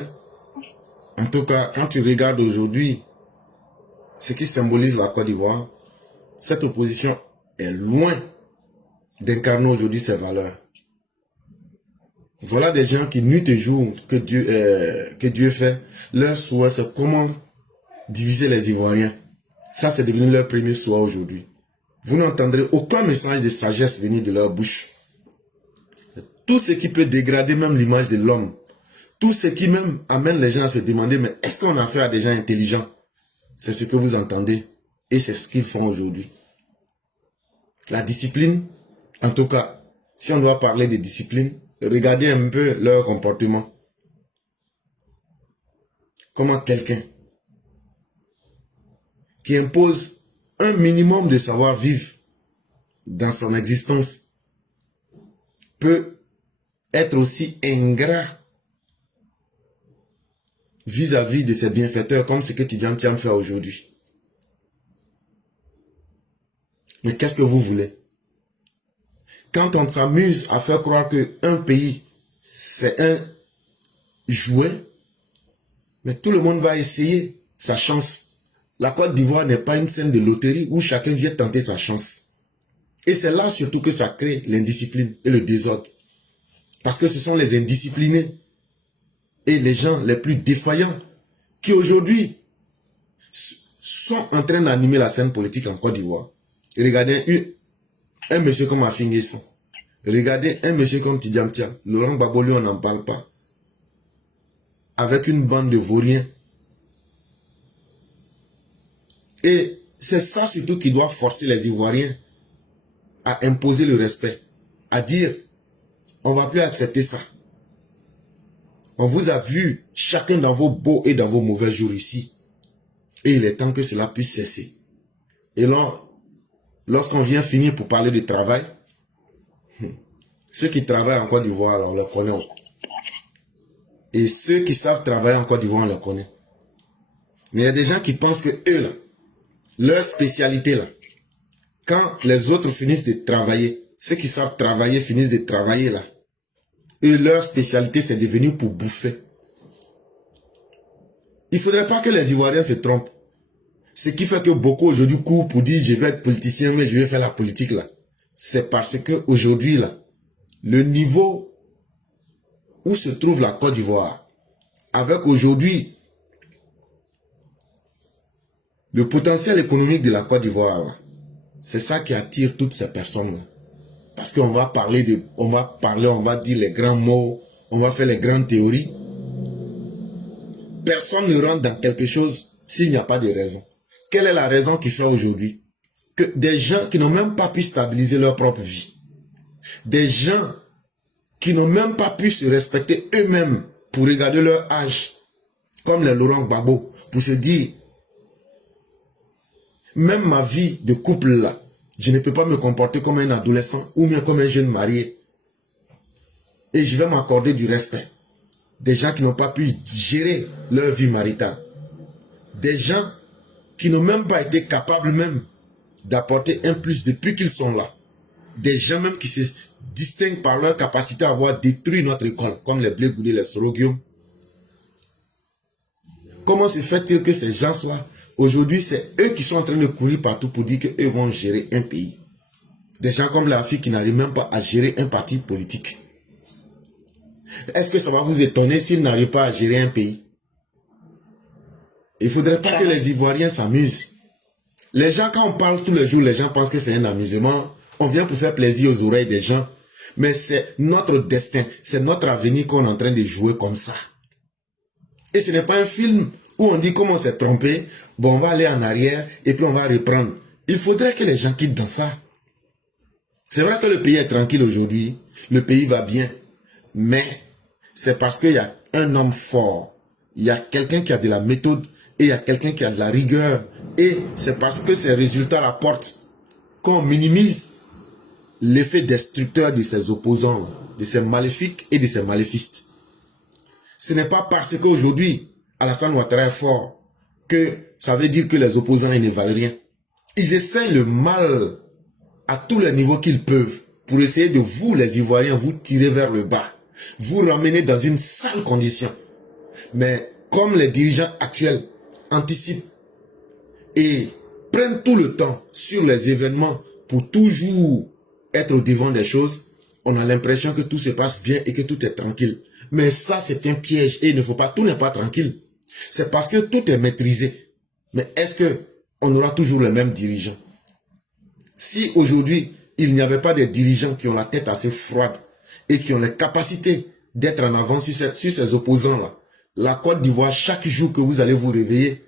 En tout cas, quand tu regardes aujourd'hui ce qui symbolise la Côte d'Ivoire, cette opposition est loin d'incarner aujourd'hui ses valeurs. Voilà des gens qui, nuit et jour, que Dieu fait, leur souhait, c'est comment diviser les Ivoiriens. Ça, c'est devenu leur premier souhait aujourd'hui. Vous n'entendrez aucun message de sagesse venir de leur bouche. Tout ce qui peut dégrader même l'image de l'homme, tout ce qui même amène les gens à se demander, mais est-ce qu'on a affaire à des gens intelligents? C'est ce que vous entendez. Et c'est ce qu'ils font aujourd'hui. La discipline, en tout cas, si on doit parler de discipline, regardez un peu leur comportement. Comment quelqu'un qui impose un minimum de savoir-vivre dans son existence peut être aussi ingrat vis-à-vis de ses bienfaiteurs comme ce que Tidjane Thiam fait aujourd'hui. Mais qu'est-ce que vous voulez? Quand on s'amuse à faire croire qu'un pays, c'est un jouet, mais tout le monde va essayer sa chance. La Côte d'Ivoire n'est pas une scène de loterie où chacun vient tenter sa chance. Et c'est là surtout que ça crée l'indiscipline et le désordre. Parce que ce sont les indisciplinés et les gens les plus défaillants qui aujourd'hui sont en train d'animer la scène politique en Côte d'Ivoire. Regardez un monsieur comme Afinguesson. Regardez un monsieur comme Tidjane Thiam. Laurent Gbagbo, on n'en parle pas. Avec une bande de vauriens. Et c'est ça surtout qui doit forcer les Ivoiriens à imposer le respect. À dire, on ne va plus accepter ça. On vous a vu chacun dans vos beaux et dans vos mauvais jours ici. Et il est temps que cela puisse cesser. Et là, lorsqu'on vient finir pour parler de travail, ceux qui travaillent en Côte d'Ivoire, on les connaît. Et ceux qui savent travailler en Côte d'Ivoire, on les connaît. Mais il y a des gens qui pensent que eux, là, leur spécialité, là, quand les autres finissent de travailler, ceux qui savent travailler finissent de travailler, là, eux, leur spécialité, c'est de venir pour bouffer. Il ne faudrait pas que les Ivoiriens se trompent. Ce qui fait que beaucoup aujourd'hui courent pour dire je vais être politicien, mais je vais faire la politique là. C'est parce que aujourd'hui là, le niveau où se trouve la Côte d'Ivoire, avec aujourd'hui le potentiel économique de la Côte d'Ivoire, c'est ça qui attire toutes ces personnes là. Parce qu'on va parler on va dire les grands mots, on va faire les grandes théories. Personne ne rentre dans quelque chose s'il n'y a pas de raison. Quelle est la raison qui fait aujourd'hui que des gens qui n'ont même pas pu stabiliser leur propre vie, des gens qui n'ont même pas pu se respecter eux-mêmes pour regarder leur âge, comme les Laurent Gbagbo, pour se dire, même ma vie de couple là, je ne peux pas me comporter comme un adolescent ou bien comme un jeune marié. Et je vais m'accorder du respect. Des gens qui n'ont pas pu gérer leur vie maritale. Des gens qui n'ont même pas été capables même d'apporter un plus depuis qu'ils sont là. Des gens même qui se distinguent par leur capacité à avoir détruit notre école, comme les Blé Goudé, les Soroguium. Comment se fait-il que ces gens-là Aujourd'hui, c'est eux qui sont en train de courir partout pour dire qu'eux vont gérer un pays. Des gens comme la fille qui n'arrivent même pas à gérer un parti politique. Est-ce que ça va vous étonner s'ils n'arrivent pas à gérer un pays? Il ne faudrait pas que les Ivoiriens s'amusent. Les gens, quand on parle tous les jours, les gens pensent que c'est un amusement. On vient pour faire plaisir aux oreilles des gens. Mais c'est notre destin, c'est notre avenir qu'on est en train de jouer comme ça. Et ce n'est pas un film où on dit comment on s'est trompé, bon on va aller en arrière et puis on va reprendre. Il faudrait que les gens quittent dans ça. C'est vrai que le pays est tranquille aujourd'hui, le pays va bien, mais c'est parce qu'il y a un homme fort, il y a quelqu'un qui a de la méthode et il y a quelqu'un qui a de la rigueur. Et c'est parce que ces résultats rapportent qu'on minimise l'effet destructeur de ses opposants, de ses maléfiques et de ses maléfistes. Ce n'est pas parce qu'aujourd'hui, Alassane Ouattara est fort que ça veut dire que les opposants ils ne valent rien. Ils essayent le mal à tous les niveaux qu'ils peuvent pour essayer de vous, les Ivoiriens, vous tirer vers le bas, vous ramener dans une sale condition. Mais comme les dirigeants actuels anticipent et prennent tout le temps sur les événements pour toujours être au devant des choses, on a l'impression que tout se passe bien et que tout est tranquille. Mais ça, c'est un piège et il ne faut pas, tout n'est pas tranquille. C'est parce que tout est maîtrisé. Mais est-ce que on aura toujours les mêmes dirigeants? Si aujourd'hui, il n'y avait pas des dirigeants qui ont la tête assez froide et qui ont les capacités d'être en avant sur ces opposants-là, la Côte d'Ivoire, chaque jour que vous allez vous réveiller,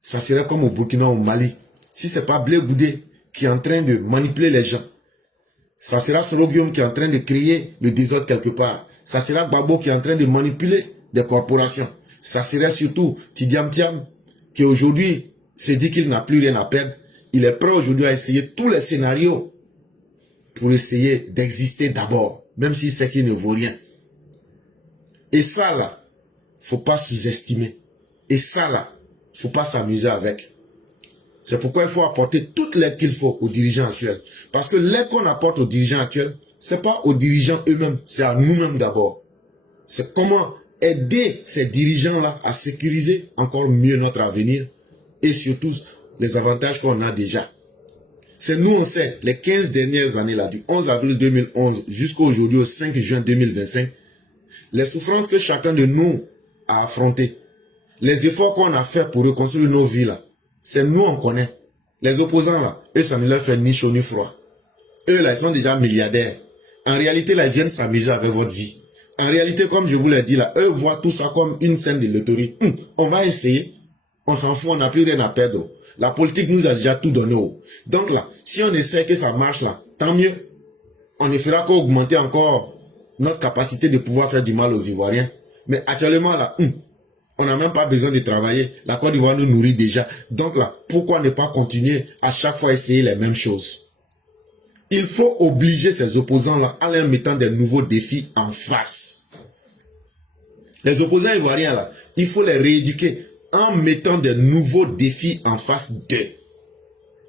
ça serait comme au Burkina, au Mali. Si ce n'est pas Blé Goudé qui est en train de manipuler les gens, ça sera Soro Guillaume qui est en train de créer le désordre quelque part. Ça sera Gbagbo qui est en train de manipuler des corporations. Ça serait surtout Tidiam Thiam qui aujourd'hui se dit qu'il n'a plus rien à perdre. Il est prêt aujourd'hui à essayer tous les scénarios pour essayer d'exister d'abord, même s'il sait qu'il ne vaut rien. Et ça là, faut pas sous-estimer. Et ça là, faut pas s'amuser avec. C'est pourquoi il faut apporter toute l'aide qu'il faut aux dirigeants actuels. Parce que l'aide qu'on apporte aux dirigeants actuels, c'est pas aux dirigeants eux-mêmes, c'est à nous-mêmes d'abord. C'est comment aider ces dirigeants-là à sécuriser encore mieux notre avenir et surtout les avantages qu'on a déjà. C'est nous, on sait, les 15 dernières années, là, du 11 avril 2011 jusqu'à aujourd'hui, au 5 juin 2025, les souffrances que chacun de nous a affrontées, les efforts qu'on a fait pour reconstruire nos vies, là, c'est nous, on connaît. Les opposants, là, eux, ça ne leur fait ni chaud ni froid. Eux, là, ils sont déjà milliardaires. En réalité, là, ils viennent s'amuser avec votre vie. En réalité, comme je vous l'ai dit, là, eux voient tout ça comme une scène de loterie. On va essayer. On s'en fout, on n'a plus rien à perdre. La politique nous a déjà tout donné. Donc là, si on essaie que ça marche là, tant mieux. On ne fera qu'augmenter encore notre capacité de pouvoir faire du mal aux Ivoiriens. Mais actuellement là, on n'a même pas besoin de travailler. La Côte d'Ivoire nous nourrit déjà. Donc là, pourquoi ne pas continuer à chaque fois essayer les mêmes choses? Il faut obliger ces opposants-là en leur mettant des nouveaux défis en face. Les opposants ivoiriens là, il faut les rééduquer en mettant des nouveaux défis en face d'eux.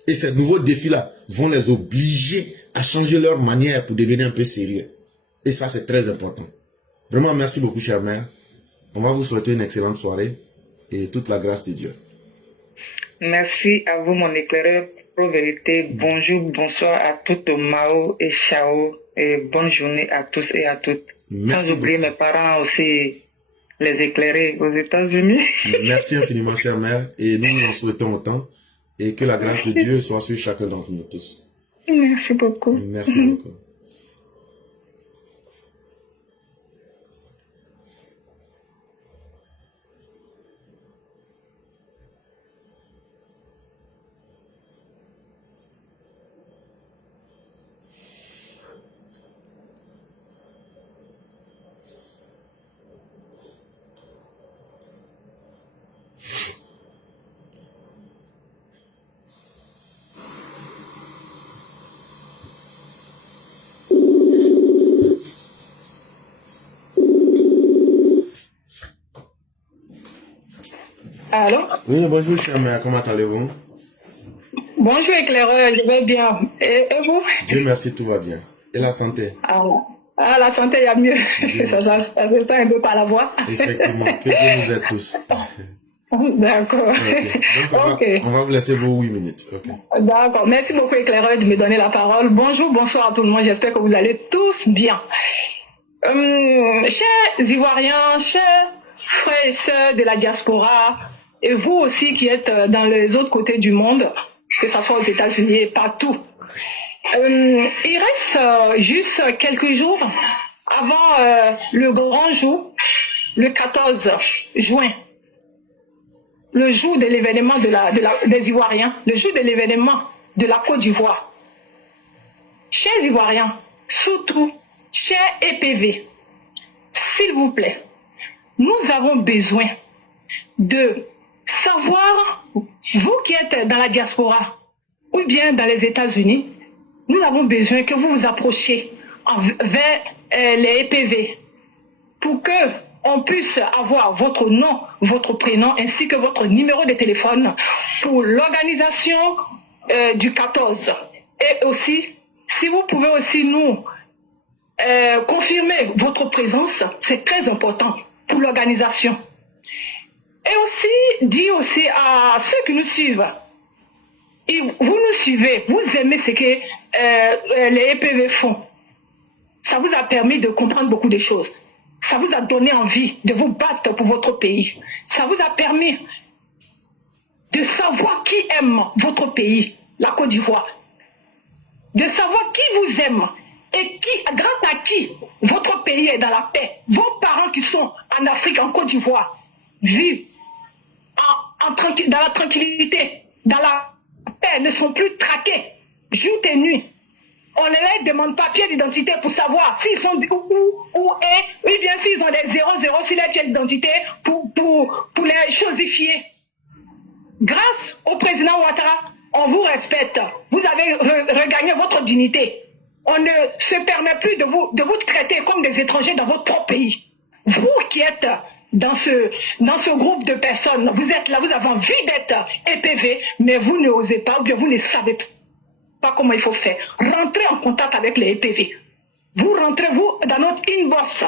Et ces nouveaux défis-là vont les obliger à changer leur manière pour devenir un peu sérieux. Et ça, c'est très important. Vraiment, merci beaucoup, chère mère. On va vous souhaiter une excellente soirée et toute la grâce de Dieu. Merci à vous, mon éclaireur pro-vérité. Bonjour, bonsoir à toutes Mao et Chao. Et bonne journée à tous et à toutes. Merci Sans oublier mes parents aussi, les éclairer aux États-Unis. Merci infiniment, chère mère. Et nous vous en souhaitons autant. Et que la grâce de Dieu soit sur chacun d'entre nous tous. Merci beaucoup. Merci beaucoup. Allô? Oui, bonjour, chère mère. Comment allez-vous? Bonjour éclaireur, je vais bien. Et vous? Dieu merci, tout va bien. Et la santé? La santé, il y a mieux. Dieu ça se sent un peu par la voix. Effectivement, que Dieu nous aide tous. D'accord. Ok. Donc, Ok. on va vous laisser vos 8 minutes. Ok. D'accord. Merci beaucoup, éclaireur, de me donner la parole. Bonjour, bonsoir à tout le monde. J'espère que vous allez tous bien. Chers Ivoiriens, chers frères et sœurs de la diaspora, et vous aussi qui êtes dans les autres côtés du monde, que ce soit aux États-Unis et partout, il reste juste quelques jours avant le grand jour, le 14 juin, le jour de l'événement des Ivoiriens, le jour de l'événement de la Côte d'Ivoire. Chers Ivoiriens, surtout, chers EPV, s'il vous plaît, nous avons besoin de savoir, vous qui êtes dans la diaspora ou bien dans les États-Unis, nous avons besoin que vous vous approchiez vers les EPV pour que on puisse avoir votre nom, votre prénom ainsi que votre numéro de téléphone pour l'organisation du 14. Et aussi, si vous pouvez aussi nous confirmer votre présence, c'est très important pour l'organisation. Et aussi, dire aussi à ceux qui nous suivent, vous nous suivez, vous aimez ce que les EPV font. Ça vous a permis de comprendre beaucoup de choses. Ça vous a donné envie de vous battre pour votre pays. Ça vous a permis de savoir qui aime votre pays, la Côte d'Ivoire. De savoir qui vous aime et grâce à qui votre pays est dans la paix. Vos parents qui sont en Afrique, en Côte d'Ivoire, vivent dans la tranquillité, dans la paix, ne sont plus traqués jour et nuit. On ne leur demande pas pièce d'identité pour savoir s'ils sont où est, ou bien s'ils ont des 00 sur leur pièce d'identité pour les chosifier. Grâce au président Ouattara, on vous respecte. Vous avez regagné votre dignité. On ne se permet plus de vous traiter comme des étrangers dans votre propre pays. Vous qui êtes dans ce groupe de personnes, vous êtes là, vous avez envie d'être EPV, mais vous n'osez pas, ou bien vous ne savez pas comment il faut faire. Rentrez en contact avec les EPV. Vous rentrez, vous, dans notre inbox.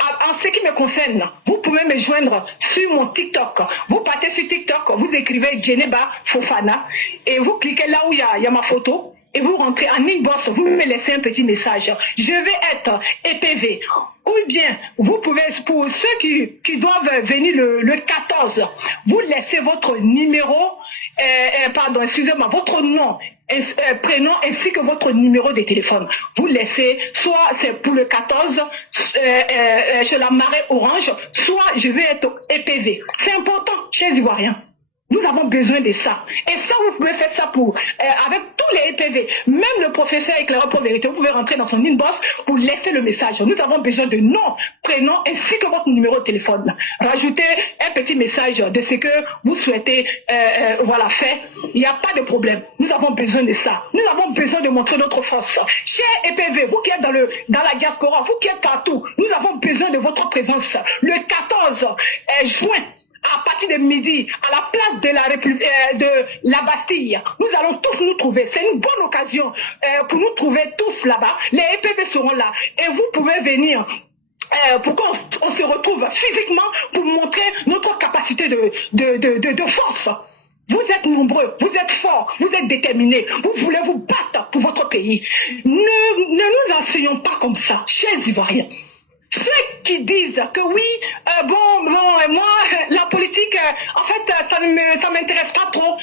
En ce qui me concerne, vous pouvez me joindre sur mon TikTok. Vous partez sur TikTok, vous écrivez Djeneba Fofana et vous cliquez là où il y a ma photo et vous rentrez en inbox, vous me laissez un petit message. Je vais être EPV. Ou bien, vous pouvez, pour ceux qui doivent venir le 14, vous laissez votre numéro, votre nom, prénom ainsi que votre numéro de téléphone. Vous laissez, soit c'est pour le 14, chez la marée orange, soit je vais être EPV. C'est important, chers Ivoiriens. Nous avons besoin de ça. Et ça, vous pouvez faire ça avec tous les EPV. Même le professeur éclaireur pour vérité, vous pouvez rentrer dans son inbox pour laisser le message. Nous avons besoin de nom, prénom, ainsi que votre numéro de téléphone. Rajoutez un petit message de ce que vous souhaitez faire. Il n'y a pas de problème. Nous avons besoin de ça. Nous avons besoin de montrer notre force. Chers EPV, vous qui êtes dans la diaspora, vous qui êtes partout, nous avons besoin de votre présence. Le 14 juin, à partir de midi, à la place de la Bastille, nous allons tous nous trouver. C'est une bonne occasion pour nous trouver tous là-bas. Les EPV seront là. Et vous pouvez venir pour qu'on se retrouve physiquement pour montrer notre capacité de force. Vous êtes nombreux, vous êtes forts, vous êtes déterminés, vous voulez vous battre pour votre pays. Ne nous enseignons pas comme ça, chers Ivoiriens. Ceux qui disent que oui, moi, la politique, en fait, ça m'intéresse pas trop.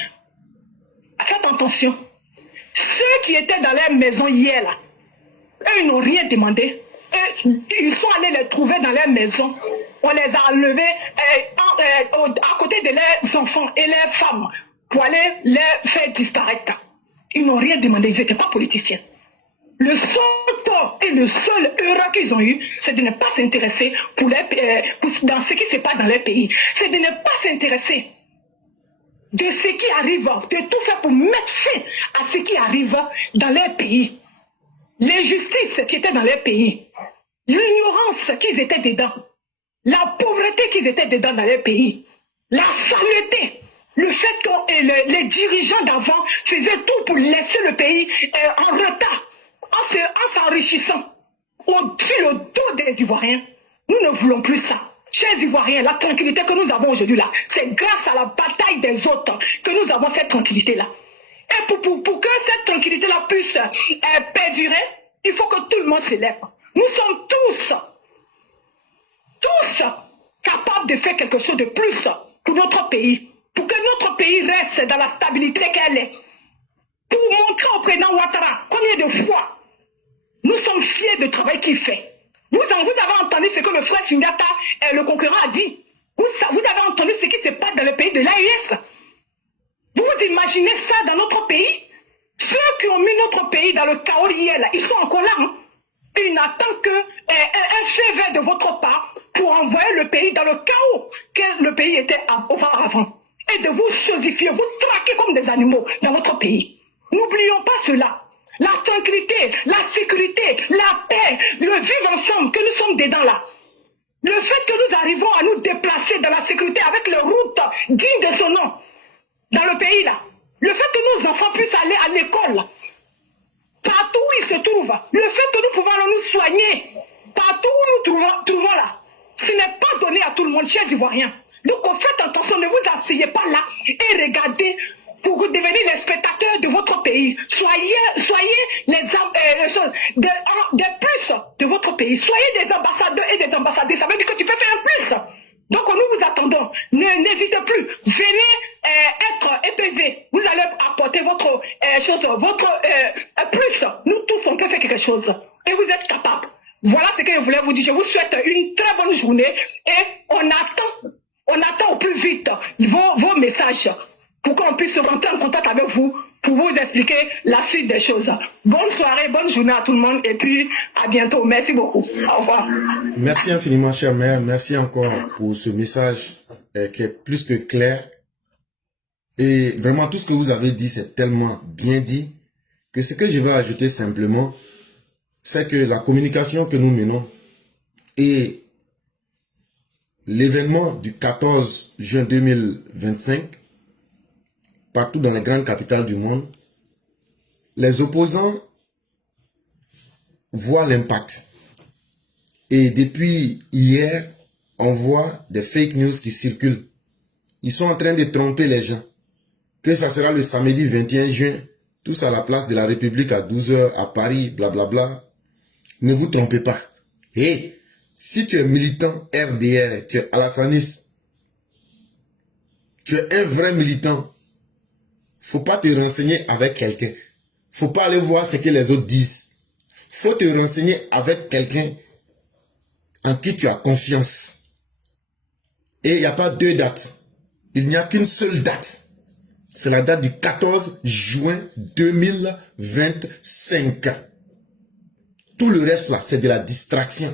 Faites attention. Ceux qui étaient dans leur maison hier, là, eux, ils n'ont rien demandé. Ils sont allés les trouver dans leur maison. On les a enlevés à côté de leurs enfants et leurs femmes pour aller les faire disparaître. Ils n'ont rien demandé, ils n'étaient pas politiciens. Le seul tort et le seul erreur qu'ils ont eu, c'est de ne pas s'intéresser dans ce qui se passe dans leur pays. C'est de ne pas s'intéresser de ce qui arrive, de tout faire pour mettre fin à ce qui arrive dans leur pays. L'injustice qui était dans leur pays, l'ignorance qu'ils étaient dedans, la pauvreté qu'ils étaient dedans dans leur pays, la saleté, le fait que les dirigeants d'avant faisaient tout pour laisser le pays en retard, en s'enrichissant au dos des Ivoiriens. Nous ne voulons plus ça. Chers Ivoiriens, la tranquillité que nous avons aujourd'hui là, c'est grâce à la bataille des autres que nous avons cette tranquillité-là. Et pour que cette tranquillité-là puisse perdurer, il faut que tout le monde se lève. Nous sommes tous capables de faire quelque chose de plus pour notre pays. Pour que notre pays reste dans la stabilité qu'elle est. Pour montrer au président Ouattara combien de fois nous sommes fiers du travail qu'il fait. Vous avez entendu ce que le frère Sundiata, le concurrent, a dit. Vous avez entendu ce qui se passe dans le pays de l'AES. Vous vous imaginez ça dans notre pays? Ceux qui ont mis notre pays dans le chaos hier, là, ils sont encore là. Hein? Ils n'attendent qu'un feu vert de votre part pour envoyer le pays dans le chaos que le pays était auparavant. Et de vous chosifier, vous traquer comme des animaux dans votre pays. N'oublions pas cela. La tranquillité, la sécurité, la paix, le vivre ensemble que nous sommes dedans là. Le fait que nous arrivons à nous déplacer dans la sécurité avec les routes dignes de son nom dans le pays là. Le fait que nos enfants puissent aller à l'école, partout où ils se trouvent, le fait que nous pouvons aller nous soigner, partout où nous trouvons là, ce n'est pas donné à tout le monde, chers Ivoiriens. Donc faites attention, ne vous asseyez pas là et regardez pour devenir les spectateurs de votre pays. Soyez des plus de votre pays. Soyez des ambassadeurs et des ambassadrices. Ça veut dire que tu peux faire un plus. Donc nous vous attendons. N'hésitez plus. Venez être EPV. Vous allez apporter votre plus. Nous tous, on peut faire quelque chose. Et vous êtes capables. Voilà ce que je voulais vous dire. Je vous souhaite une très bonne journée. Et on attend au plus vite vos messages pour qu'on puisse rentrer en contact avec vous pour vous expliquer la suite des choses. Bonne soirée, bonne journée à tout le monde et puis à bientôt. Merci beaucoup. Au revoir. Merci infiniment, chère mère. Merci encore pour ce message qui est plus que clair. Et vraiment, tout ce que vous avez dit, c'est tellement bien dit que ce que je vais ajouter simplement, c'est que la communication que nous menons et l'événement du 14 juin 2025, partout dans les grandes capitales du monde, les opposants voient l'impact. Et depuis hier, on voit des fake news qui circulent. Ils sont en train de tromper les gens. Que ça sera le samedi 21 juin, tous à la place de la République à 12 h à Paris, blablabla. Ne vous trompez pas. Et si tu es militant RDR, tu es Alassaniste, tu es un vrai militant, faut pas te renseigner avec quelqu'un. Faut pas aller voir ce que les autres disent. Faut te renseigner avec quelqu'un en qui tu as confiance. Et il n'y a pas deux dates. Il n'y a qu'une seule date. C'est la date du 14 juin 2025. Tout le reste là, c'est de la distraction.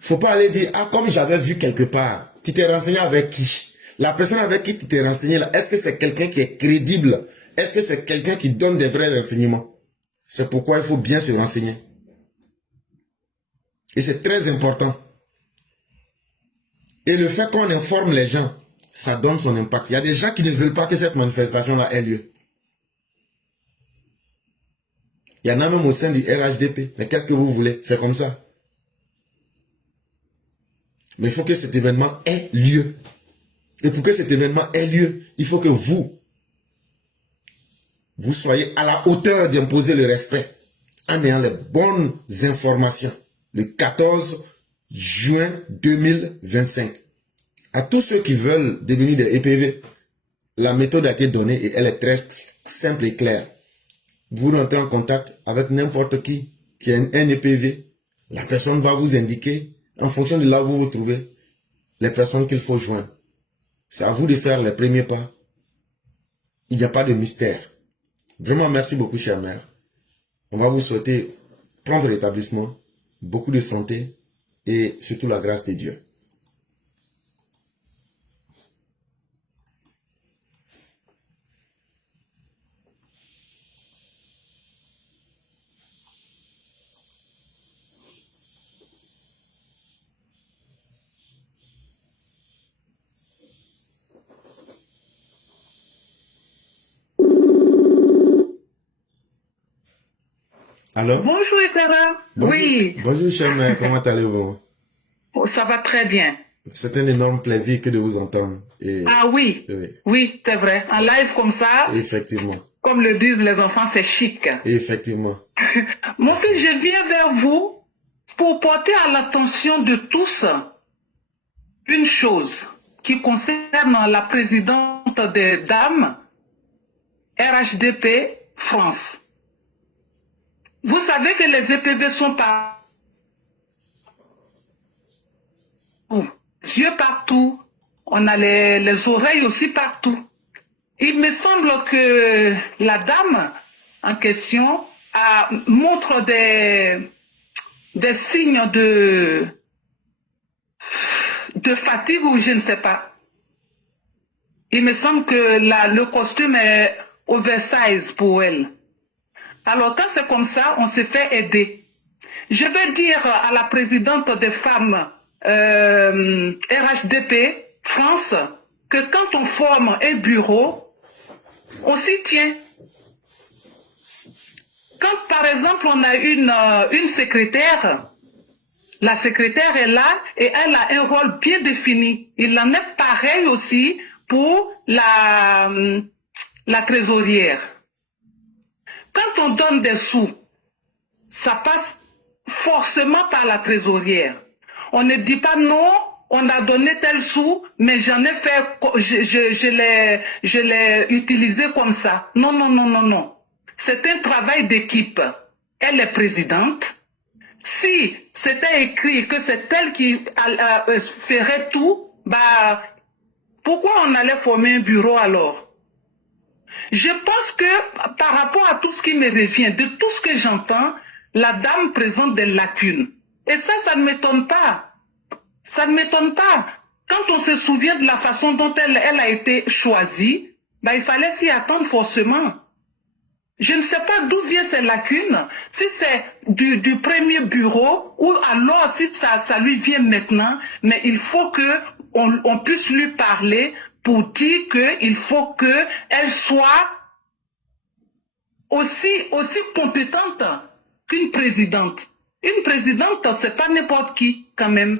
Faut pas aller dire, ah, comme j'avais vu quelque part, tu t'es renseigné avec qui? La personne avec qui tu t'es renseigné là, est-ce que c'est quelqu'un qui est crédible? Est-ce que c'est quelqu'un qui donne des vrais renseignements? C'est pourquoi il faut bien se renseigner. Et c'est très important. Et le fait qu'on informe les gens, ça donne son impact. Il y a des gens qui ne veulent pas que cette manifestation-là ait lieu. Il y en a même au sein du RHDP. Mais qu'est-ce que vous voulez? C'est comme ça. Mais il faut que cet événement ait lieu. Et pour que cet événement ait lieu, il faut que vous soyez à la hauteur d'imposer le respect en ayant les bonnes informations. Le 14 juin 2025. À tous ceux qui veulent devenir des EPV, la méthode a été donnée et elle est très simple et claire. Vous rentrez en contact avec n'importe qui a un EPV. La personne va vous indiquer, en fonction de là où vous vous trouvez, les personnes qu'il faut joindre. C'est à vous de faire les premiers pas. Il n'y a pas de mystère. Vraiment, merci beaucoup, chère mère. On va vous souhaiter prendre l'établissement, beaucoup de santé et surtout la grâce de Dieu. Alors? Bonjour, Clara. Bonjour, Oui. bonjour, chère mère, comment allez-vous? Oh, ça va très bien. C'est un énorme plaisir que de vous entendre. Et, Ah oui, oui, oui, c'est vrai. En live comme ça, effectivement. comme le disent les enfants, c'est chic. Effectivement. Mon fils, je viens vers vous pour porter à l'attention de tous une chose qui concerne la présidente des dames RHDP France. Vous savez que les EPV sont partout, les yeux partout, on a les oreilles aussi partout. Il me semble que la dame en question montre des signes de fatigue ou je ne sais pas. Il me semble que le costume est oversize pour elle. Alors quand c'est comme ça, on se fait aider. Je vais dire à la présidente des femmes RHDP France que quand on forme un bureau, on s'y tient. Quand par exemple on a une secrétaire, la secrétaire est là et elle a un rôle bien défini. Il en est pareil aussi pour la trésorière. Quand on donne des sous, ça passe forcément par la trésorière. On ne dit pas non, on a donné tel sou, mais j'en ai fait, je l'ai utilisé comme ça. Non, non, non, non, non. C'est un travail d'équipe. Elle est présidente. Si c'était écrit que c'est elle qui ferait tout, bah, pourquoi on allait former un bureau alors? Je pense que par rapport à tout ce qui me revient, de tout ce que j'entends, la dame présente des lacunes. Et ça ne m'étonne pas. Ça ne m'étonne pas. Quand on se souvient de la façon dont elle a été choisie, bah, il fallait s'y attendre forcément. Je ne sais pas d'où viennent ces lacunes, si c'est du premier bureau ou alors si ça lui vient maintenant, mais il faut qu'on puisse lui parler pour dire qu'il faut qu'elle soit aussi compétente qu'une présidente. Une présidente, c'est pas n'importe qui, quand même.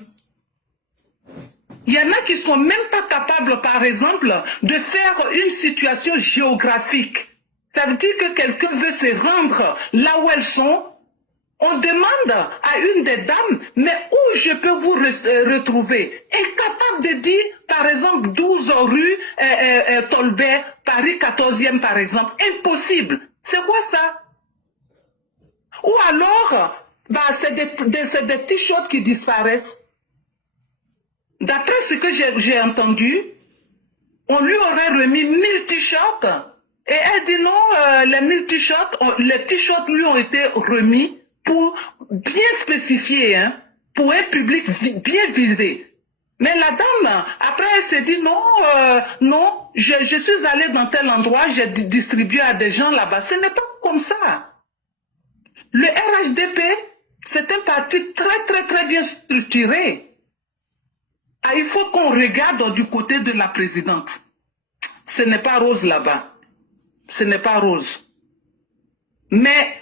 Il y en a qui sont même pas capables, par exemple, de faire une situation géographique. Ça veut dire que quelqu'un veut se rendre là où elles sont. On demande à une des dames, mais où je peux vous retrouver? Elle est capable de dire, par exemple, 12 rue Tolbert, Paris 14e, par exemple. Impossible. C'est quoi ça? Ou alors, bah, c'est des t-shirts qui disparaissent. D'après ce que j'ai entendu, on lui aurait remis 1000 t-shirts. Et elle dit non, les 1000 t-shirts, les t-shirts lui ont été remis pour bien spécifier, hein, pour un public bien visé. Mais la dame, après elle s'est dit non, non, je suis allée dans tel endroit, j'ai distribué à des gens là-bas. Ce n'est pas comme ça. Le RHDP, c'est un parti très très très bien structuré. Ah, il faut qu'on regarde du côté de la présidente. Ce n'est pas rose là-bas. Ce n'est pas rose. Mais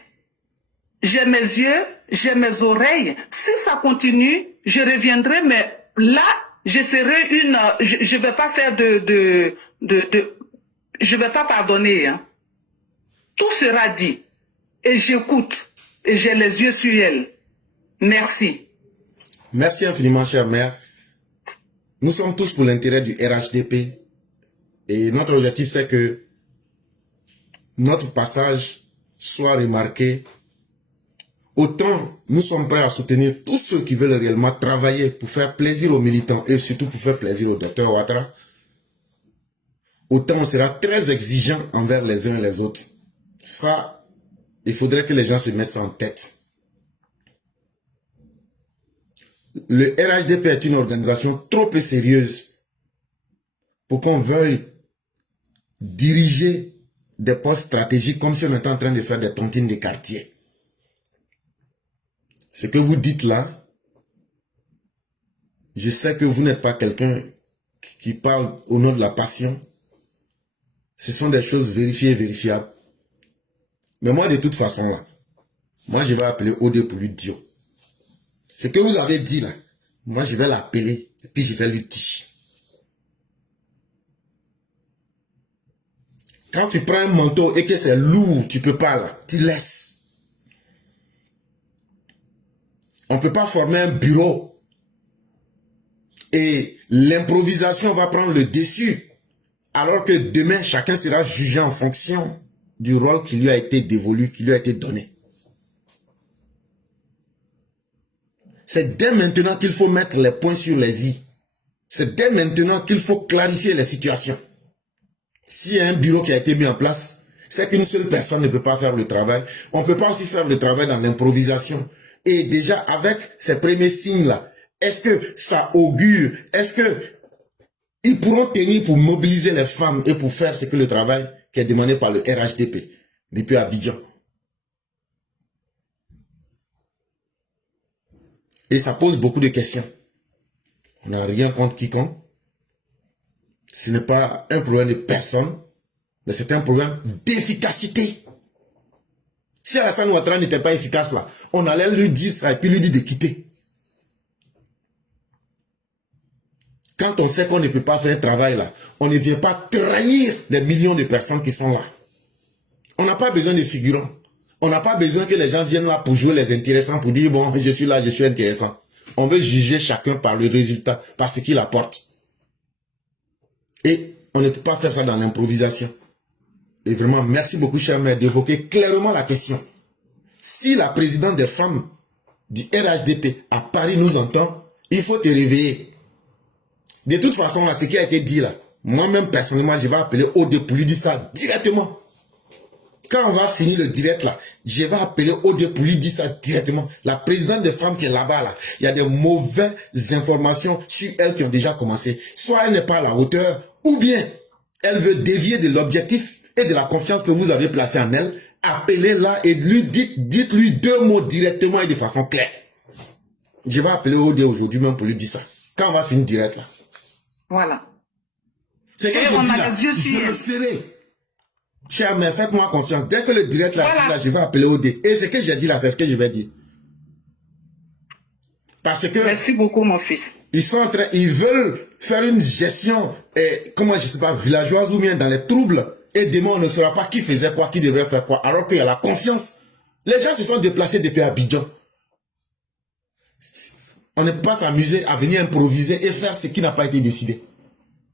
j'ai mes yeux, j'ai mes oreilles. Si ça continue, je reviendrai, mais là, je serai je vais pas faire je vais pas pardonner, hein. Tout sera dit. Et j'écoute. Et j'ai les yeux sur elle. Merci. Merci infiniment, chère mère. Nous sommes tous pour l'intérêt du RHDP. Et notre objectif, c'est que notre passage soit remarqué. Autant nous sommes prêts à soutenir tous ceux qui veulent réellement travailler pour faire plaisir aux militants et surtout pour faire plaisir au docteur Ouattara. Autant on sera très exigeant envers les uns et les autres. Ça, il faudrait que les gens se mettent ça en tête. Le RHDP est une organisation trop peu sérieuse pour qu'on veuille diriger des postes stratégiques comme si on était en train de faire des tontines de quartier. Ce que vous dites là, je sais que vous n'êtes pas quelqu'un qui parle au nom de la passion. Ce sont des choses vérifiées et vérifiables. Mais moi, de toute façon, là, moi, je vais appeler Odé pour lui dire. Ce que vous avez dit là, Moi, je vais l'appeler et puis je vais lui dire. Quand tu prends un manteau et que c'est lourd, tu peux pas là, tu laisses. On ne peut pas former un bureau. Et l'improvisation va prendre le dessus. Alors que demain, chacun sera jugé en fonction du rôle qui lui a été dévolu, qui lui a été donné. C'est dès maintenant qu'il faut mettre les points sur les i. C'est dès maintenant qu'il faut clarifier les situations. S'il y a un bureau qui a été mis en place, c'est qu'une seule personne ne peut pas faire le travail. On ne peut pas aussi faire le travail dans l'improvisation. Et déjà, avec ces premiers signes-là, est-ce que ça augure? Est-ce que ils pourront tenir pour mobiliser les femmes et pour faire ce que le travail qui est demandé par le RHDP depuis Abidjan? Et ça pose beaucoup de questions. On n'a rien contre quiconque. Ce n'est pas un problème de personne, mais c'est un problème d'efficacité. Si Alassane Ouattara n'était pas efficace là, on allait lui dire ça et puis lui dire de quitter. Quand on sait qu'on ne peut pas faire un travail là, on ne vient pas trahir les millions de personnes qui sont là. On n'a pas besoin de figurants. On n'a pas besoin que les gens viennent là pour jouer les intéressants, pour dire bon, je suis là, je suis intéressant. On veut juger chacun par le résultat, par ce qu'il apporte. Et on ne peut pas faire ça dans l'improvisation. Et vraiment, merci beaucoup, cher maire, d'évoquer clairement la question. Si la présidente des femmes du RHDP à Paris nous entend, il faut te réveiller. De toute façon, là, ce qui a été dit là, moi-même personnellement, je vais appeler OD pour lui dire ça directement. Quand on va finir le direct là, je vais appeler OD pour lui dire ça directement. La présidente des femmes qui est là-bas là, il y a des mauvaises informations sur elle qui ont déjà commencé. Soit elle n'est pas à la hauteur, ou bien elle veut dévier de l'objectif et de la confiance que vous avez placée en elle. Appelez-la et lui dites-lui 2 mots directement et de façon claire. Je vais appeler OD aujourd'hui même pour lui dire ça. Quand on va finir direct là. Voilà. C'est que Et je on dis a là, les yeux sur je le elle. ferai. Cher mère, faites-moi confiance. Dès que le direct là, Voilà. là, je vais appeler OD. Et ce que j'ai dit là, c'est ce que je vais dire. Parce que Merci beaucoup, mon fils. ils sont en train, ils veulent faire une gestion, comment je sais pas, villageoise ou bien dans les troubles. Et demain, on ne saura pas qui faisait quoi, qui devrait faire quoi. Alors qu'il y a la confiance. Les gens se sont déplacés depuis Abidjan. On ne peut pas s'amuser à venir improviser et faire ce qui n'a pas été décidé.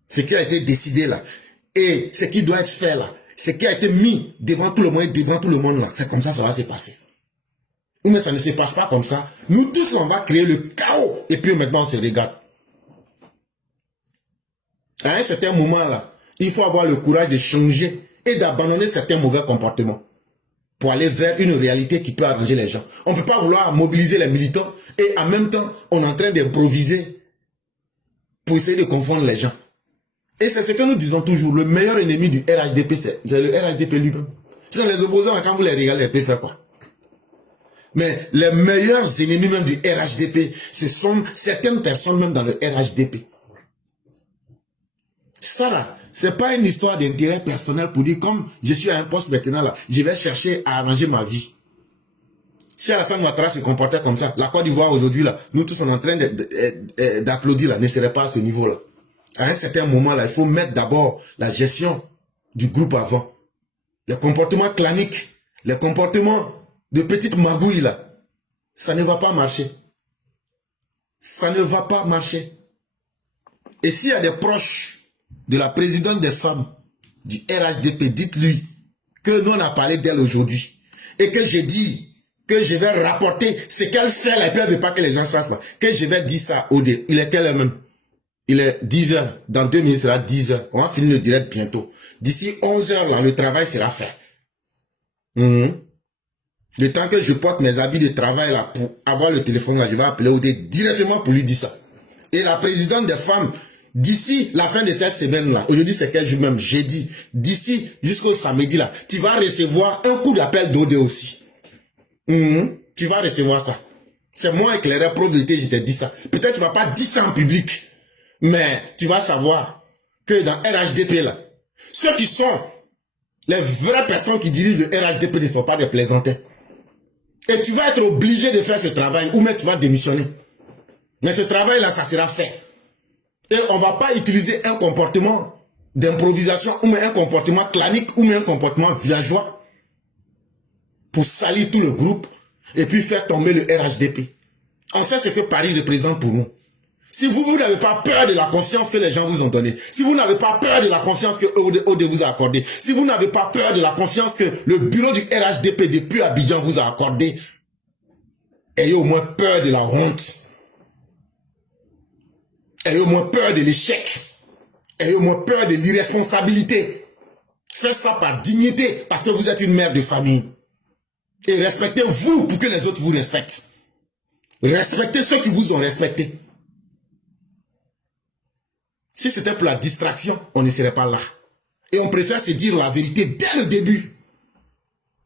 Ce qui a été décidé là. Et ce qui doit être fait là. Ce qui a été mis devant tout le monde et devant tout le monde là. C'est comme ça va se passer. Mais ça ne se passe pas comme ça. Nous tous, on va créer le chaos. Et puis maintenant, on se regarde. À un certain moment là, il faut avoir le courage de changer et d'abandonner certains mauvais comportements pour aller vers une réalité qui peut arranger les gens. On ne peut pas vouloir mobiliser les militants et en même temps, on est en train d'improviser pour essayer de confondre les gens. Et c'est ce que nous disons toujours, le meilleur ennemi du RHDP, c'est le RHDP lui-même. Sinon les opposants, quand vous les regardez, ils peuvent faire quoi? Mais les meilleurs ennemis même du RHDP, ce sont certaines personnes même dans le RHDP. Ça là, c'est pas une histoire d'intérêt personnel pour dire comme je suis à un poste maintenant là, je vais chercher à arranger ma vie. Si Alassane Ouattara se comportait comme ça, la Côte d'Ivoire aujourd'hui là, nous tous sommes en train d'applaudir là, ne serait pas à ce niveau là. À un certain moment là, il faut mettre d'abord la gestion du groupe avant. Les comportements claniques, les comportements de petites magouilles là, ça ne va pas marcher. Ça ne va pas marcher. Et s'il y a des proches de la présidente des femmes du RHDP, dites-lui que nous on a parlé d'elle aujourd'hui et que j'ai dit que je vais rapporter ce qu'elle fait là et puis elle ne veut pas que les gens sachent là, que je vais dire ça au dé. Il est quelle heure même? Il est 10h. Dans 2 minutes, ce sera 10h. On va finir le direct bientôt. D'ici 11h, là, le travail sera fait. Le temps que je porte mes habits de travail là pour avoir le téléphone là, je vais appeler OD directement pour lui dire ça. Et la présidente des femmes, d'ici la fin de cette semaine là, aujourd'hui c'est quel jour même, jeudi, d'ici jusqu'au samedi là, tu vas recevoir un coup d'appel d'OD aussi. Tu vas recevoir ça. C'est moi éclairé, probabilité, je t'ai dit ça. Peut-être tu vas pas dire ça en public. Mais tu vas savoir que dans RHDP là, ceux qui sont les vraies personnes qui dirigent le RHDP ne sont pas des plaisantins. Et tu vas être obligé de faire ce travail ou même tu vas démissionner. Mais ce travail-là, ça sera fait. Et on ne va pas utiliser un comportement d'improvisation ou un comportement clanique ou un comportement villageois pour salir tout le groupe et puis faire tomber le RHDP. On sait ce que Paris représente pour nous. Si vous n'avez pas peur de la confiance que les gens vous ont donnée, si vous n'avez pas peur de la confiance que OD vous a accordée, si vous n'avez pas peur de la confiance que le bureau du RHDP depuis Abidjan vous a accordée, ayez au moins peur de la honte. Ayez au moins peur de l'échec. Ayez au moins peur de l'irresponsabilité. Faites ça par dignité parce que vous êtes une mère de famille. Et respectez-vous pour que les autres vous respectent. Respectez ceux qui vous ont respecté. Si c'était pour la distraction, on ne serait pas là. Et on préfère se dire la vérité dès le début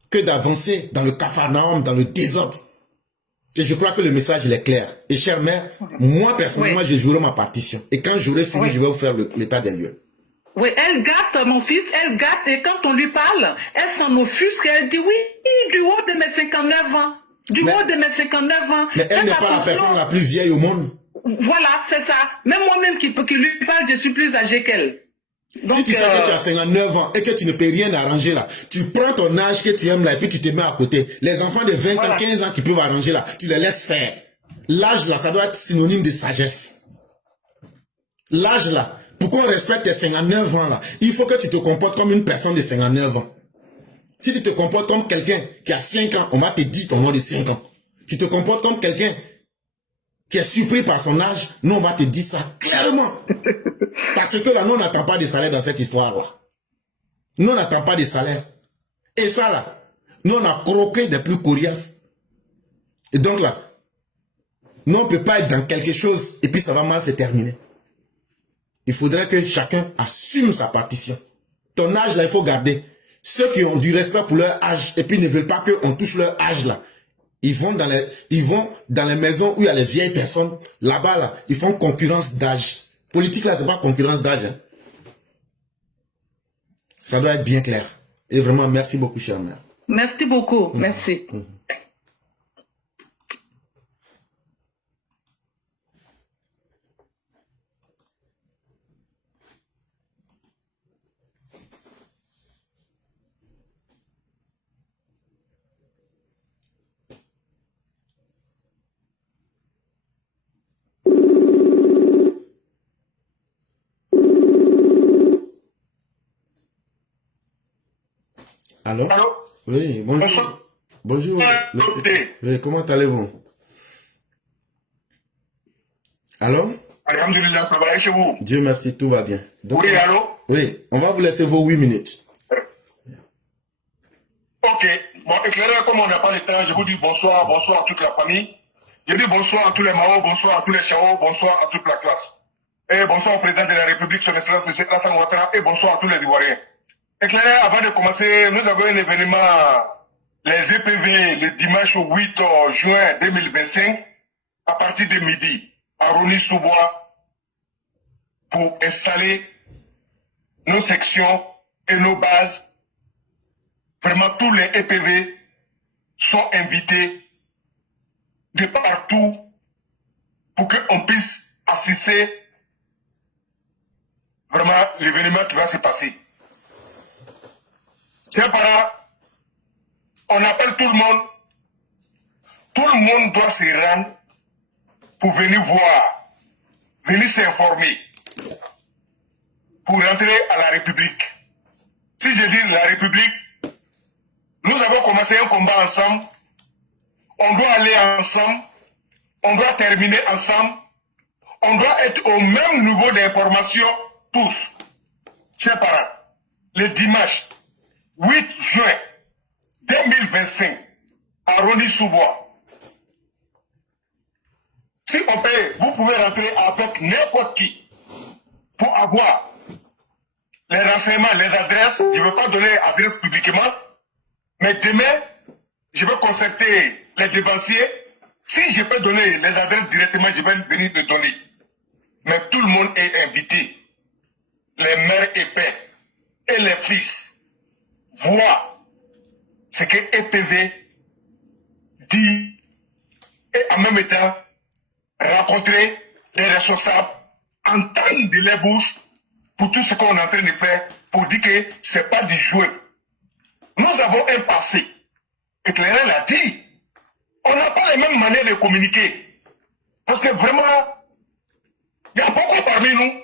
que d'avancer dans le capharnaüm, dans le désordre. Et je crois que le message il est clair. Et chère mère, moi personnellement, je jouerai ma partition. Et quand j'aurai fini, je vais vous faire l'état des lieux. Oui, elle gâte mon fils, elle gâte. Et quand on lui parle, elle s'en offusque. Elle dit oui, du haut de mes 59 ans. Du haut de mes 59 ans. Mais elle n'est pas la personne la plus vieille au monde. Voilà, c'est ça. Même moi-même qui lui parle, je suis plus âgée qu'elle. Donc, si tu sais que tu as 59 ans et que tu ne peux rien arranger là, tu prends ton âge que tu aimes là et puis tu te mets à côté. Les enfants de 20 ans, 15 ans qui peuvent arranger là, tu les laisses faire. L'âge là, ça doit être synonyme de sagesse. L'âge là, pour qu'on respecte tes 59 ans là, il faut que tu te comportes comme une personne de 59 ans. Si tu te comportes comme quelqu'un qui a 5 ans, on va te dire ton nom de 5 ans. Tu te comportes comme quelqu'un qui est surpris par son âge, nous on va te dire ça clairement. Parce que là, nous on n'attend pas de salaire dans cette histoire-là. Nous on n'attend pas de salaire. Et ça là, nous on a croqué des plus coriaces. Et donc là, nous on ne peut pas être dans quelque chose et puis ça va mal se terminer. Il faudrait que chacun assume sa partition. Ton âge là, il faut garder. Ceux qui ont du respect pour leur âge et puis ne veulent pas qu'on touche leur âge là, ils vont dans les maisons où il y a les vieilles personnes. Là-bas, là, ils font concurrence d'âge. Politique, là, c'est pas concurrence d'âge. Hein. Ça doit être bien clair. Et vraiment, merci beaucoup, chère mère. Merci beaucoup. Merci. Allô? Allô? Oui, bonjour. Bonjour. Oui, comment allez-vous? Allô? Alhamdulillah, ça va chez vous? Dieu merci, tout va bien. Donc, Oui, allô? oui, on va vous laisser vos 8 minutes. Ok. Bon, éclairé, comme on n'a pas le temps, je vous dis bonsoir, bonsoir à toute la famille. Je dis bonsoir à tous les Mao, bonsoir à tous les Chao, bonsoir à toute la classe. Et bonsoir au président de la République, son excellence M. Alassane Ouattara, et bonsoir à tous les Ivoiriens. Éclairé, avant de commencer, nous avons un événement, les EPV, le dimanche 8 juin 2025, à partir de midi, à Rony-sous-Bois, pour installer nos sections et nos bases. Vraiment, tous les EPV sont invités de partout pour qu'on puisse assister vraiment l'événement qui va se passer. Chers parents, on appelle tout le monde. Tout le monde doit se rendre pour venir voir, venir s'informer, pour rentrer à la République. Si je dis la République, nous avons commencé un combat ensemble, on doit aller ensemble, on doit terminer ensemble, on doit être au même niveau d'information tous. Chers parents, le dimanche 8 juin 2025 à Rony-sous-Bois. Si on peut, vous pouvez rentrer avec n'importe qui pour avoir les renseignements, les adresses. Je ne veux pas donner l'adresse publiquement, mais demain, je vais concerter les dévanciers. Si je peux donner les adresses directement, je vais venir les donner. Mais tout le monde est invité. Les mères et pères et les fils. Voir ce que EPV dit et en même temps rencontrer les responsables, entendre de leur bouche pour tout ce qu'on est en train de faire, pour dire que ce n'est pas du jouet. Nous avons un passé. Éclairé l'a dit. On n'a pas les mêmes manières de communiquer. Parce que vraiment, il y a beaucoup parmi nous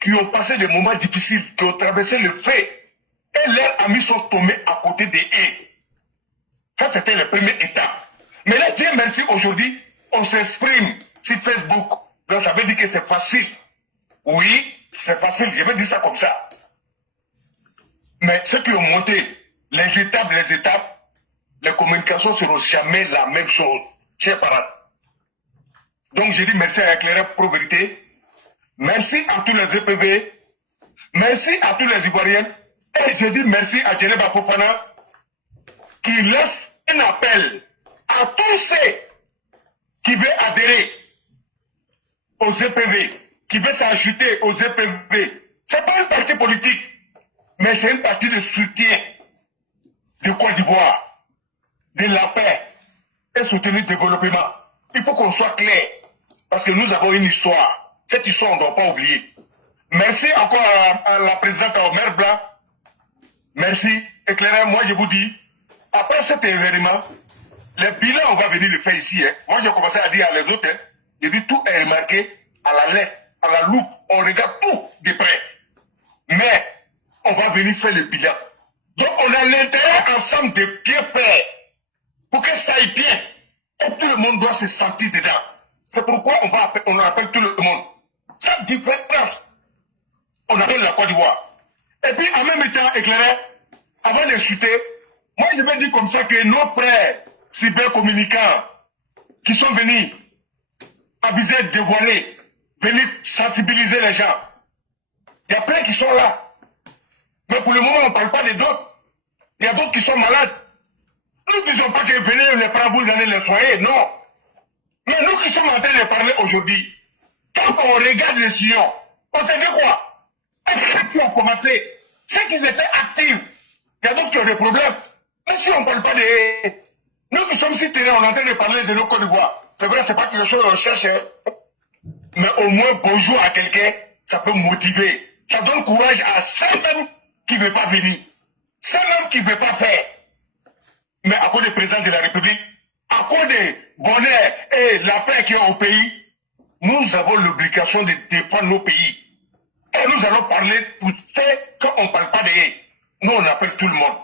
qui ont passé des moments difficiles, qui ont traversé le feu, et leurs amis sont tombés à côté des haies. Ça, c'était la première étape. Mais là, Dieu merci, aujourd'hui, on s'exprime sur Facebook. Donc, ça veut dire que c'est facile. Oui, c'est facile, je vais dire ça comme ça. Mais ceux qui ont monté les étapes, les communications ne seront jamais la même chose. Chers parents. Donc, je dis merci à Éclairé Pro-Vérité. Merci à tous les EPV. Merci à tous les Ivoiriens. Et je dis merci à Djeneba Fofana qui laisse un appel à tous ceux qui veulent adhérer aux EPV, qui veulent s'ajouter aux EPV. Ce n'est pas un parti politique, mais c'est une partie de soutien de Côte d'Ivoire, de la paix et soutenir le développement. Il faut qu'on soit clair, parce que nous avons une histoire. Cette histoire, on ne doit pas oublier. Merci encore à la présidente Omer Blanc. Merci. Éclairé, moi je vous dis, après cet événement, les bilans, on va venir le faire ici. Hein. Moi j'ai commencé à dire à les autres, hein, j'ai dit tout est remarqué à la lettre, à la loupe. On regarde tout de près. Mais on va venir faire le bilan. Donc on a l'intérêt ensemble de bien faire pour que ça aille bien. Et tout le monde doit se sentir dedans. C'est pourquoi on appelle tout le monde. Cette différence, on appelle la Côte d'Ivoire. Et puis en même temps, Éclairé, avant de chuter, moi je vais dire comme ça que nos frères cybercommunicants qui sont venus à visite dévoilée, venir sensibiliser les gens, il y a plein qui sont là. Mais pour le moment, on ne parle pas des d'autres. Il y a d'autres qui sont malades. Nous ne disons pas que venez les prendre, vous allez les soigner, non. Mais nous qui sommes en train de parler aujourd'hui, quand on regarde les sillons, on sait de quoi? Ceux qui ont commencé, ceux qui étaient actifs, il y a d'autres qui ont des problèmes. Mais si on ne parle pas de... Nous qui sommes si terrain, on est en train de parler de nos Côte d'Ivoire. C'est vrai, c'est pas quelque chose qu'on cherche. Hein. Mais au moins, bonjour à quelqu'un, ça peut motiver. Ça donne courage à ceux même qui ne veulent pas venir. Ceux même qui ne veulent pas faire. Mais à cause du président de la République, à cause des bonheurs et la paix qu'il y a au pays, nous avons l'obligation de défendre nos pays. Et nous allons parler pour ceux qu'on ne parle pas d'eux. Nous, on appelle tout le monde.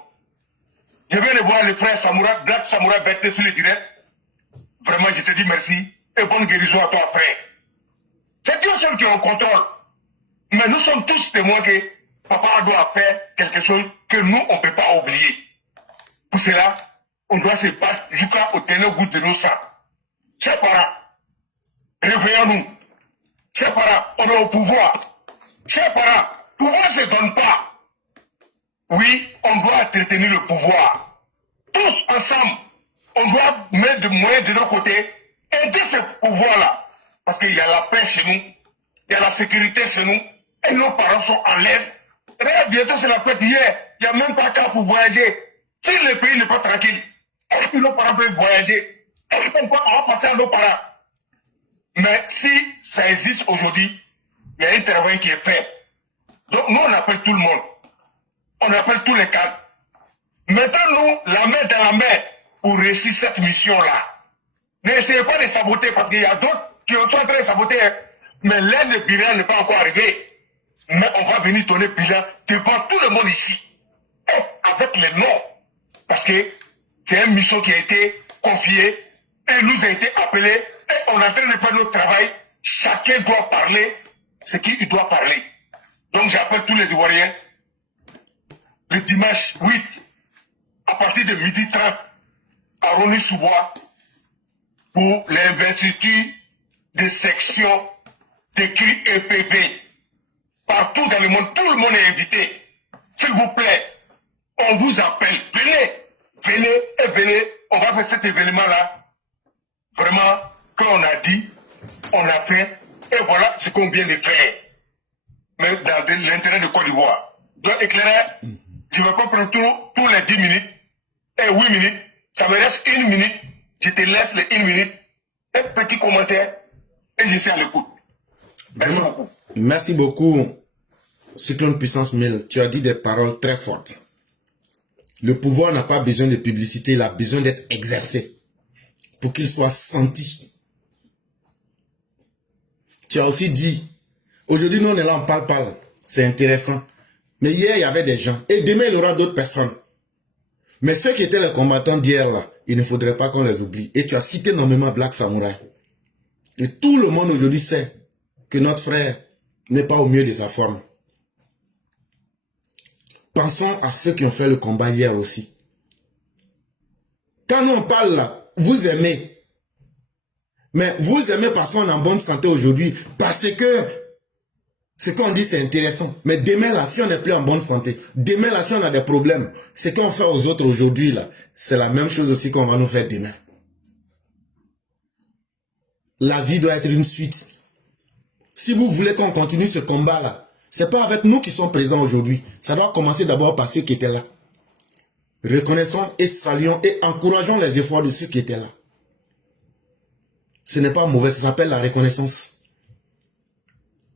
Je viens de voir le frère Samoura, Black Samoura Berté sur le direct. Vraiment, je te dis merci et bonne guérison à toi, frère. C'est Dieu seul qui est au contrôle. Mais nous sommes tous témoins que papa doit faire quelque chose que nous, on ne peut pas oublier. Pour cela, on doit se battre jusqu'au dernier goût de nos sangs. Chers parents, réveillons-nous. Chers parents, on est au pouvoir. Chers parents, le pouvoir ne se donne pas. Oui, on doit entretenir le pouvoir. Tous ensemble, on doit mettre des moyens de nos côtés, aider ce pouvoir-là. Parce qu'il y a la paix chez nous, il y a la sécurité chez nous, et nos parents sont à l'aise. Regarde, bientôt c'est la fête hier, il n'y a même pas qu'à pour voyager. Si le pays n'est pas tranquille, est-ce que nos parents peuvent voyager? Est-ce qu'on va passer à nos parents? Mais si ça existe aujourd'hui, il y a un travail qui est fait. Donc nous, on appelle tout le monde. On appelle tous les cadres. Mettons-nous la main dans la main pour réussir cette mission-là. N'essayez pas de saboter parce qu'il y a d'autres qui sont en train de saboter. Mais l'aide de bilan n'est pas encore arrivé. Mais on va venir donner bilan devant tout le monde ici. Et avec les noms. Parce que c'est une mission qui a été confiée et nous a été appelée. Et on est en train de faire notre travail. Chacun doit parler ce qu'il doit parler. Donc j'appelle tous les Ivoiriens le dimanche 8 à partir de 12h30 à Rony-sous-Bois pour l'investiture des sections d'écrit EPV. Partout dans le monde, tout le monde est invité. S'il vous plaît, on vous appelle. Venez, venez et venez. On va faire cet événement-là. Vraiment, quand on a dit, on a fait. Et voilà ce qu'on vient de faire. Mais dans l'intérêt de Côte d'Ivoire. Donc, Éclairé, je ne vais pas prendre tous les 10 minutes et 8 minutes. Ça me reste 1 minute. Je te laisse les 1 minute. Un petit commentaire. Et je suis à l'écoute. Merci Vraiment, beaucoup. merci beaucoup, Cyclone Puissance 1000. Tu as dit des paroles très fortes. Le pouvoir n'a pas besoin de publicité, il a besoin d'être exercé pour qu'il soit senti. Tu as aussi dit, aujourd'hui nous on est là, on parle, c'est intéressant. Mais hier il y avait des gens, et demain il y aura d'autres personnes. Mais ceux qui étaient les combattants d'hier là, il ne faudrait pas qu'on les oublie. Et tu as cité nommément Black Samurai. Et tout le monde aujourd'hui sait que notre frère n'est pas au mieux de sa forme. Pensons à ceux qui ont fait le combat hier aussi. Quand on parle là, vous aimez. Mais vous aimez parce qu'on est en bonne santé aujourd'hui. Parce que ce qu'on dit c'est intéressant. Mais demain là, si on n'est plus en bonne santé, demain là, si on a des problèmes, ce qu'on fait aux autres aujourd'hui là, c'est la même chose aussi qu'on va nous faire demain. La vie doit être une suite. Si vous voulez qu'on continue ce combat là, c'est pas avec nous qui sommes présents aujourd'hui. Ça doit commencer d'abord par ceux qui étaient là. Reconnaissons et saluons et encourageons les efforts de ceux qui étaient là. Ce n'est pas mauvais, ça s'appelle la reconnaissance.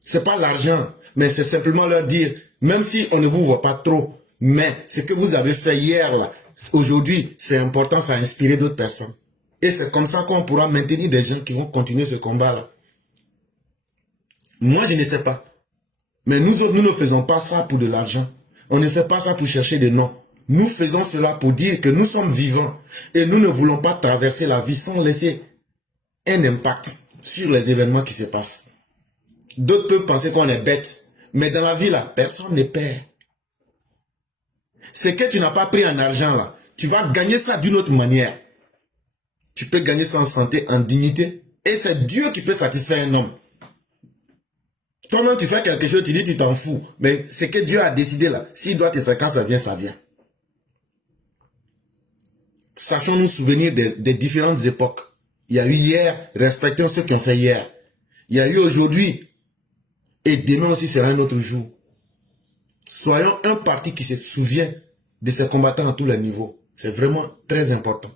C'est pas l'argent, mais c'est simplement leur dire, même si on ne vous voit pas trop, mais ce que vous avez fait hier là, aujourd'hui, c'est important, ça a inspiré d'autres personnes. Et c'est comme ça qu'on pourra maintenir des gens qui vont continuer ce combat là. Moi, je ne sais pas. Mais nous autres, nous ne faisons pas ça pour de l'argent. On ne fait pas ça pour chercher des noms. Nous faisons cela pour dire que nous sommes vivants. Et nous ne voulons pas traverser la vie sans laisser un impact sur les événements qui se passent. D'autres peuvent penser qu'on est bête. Mais dans la vie, là, personne n'est père. Ce que tu n'as pas pris en argent, là, tu vas gagner ça d'une autre manière. Tu peux gagner ça en santé, en dignité. Et c'est Dieu qui peut satisfaire un homme. Toi-même, tu fais quelque chose, tu dis, tu t'en fous. Mais c'est que Dieu a décidé là. S'il doit te faire, quand ça vient, ça vient. Sachons nous souvenir des différentes époques. Il y a eu hier, respectons ceux qui ont fait hier. Il y a eu aujourd'hui, et demain aussi sera un autre jour. Soyons un parti qui se souvient de ses combattants à tous les niveaux. C'est vraiment très important.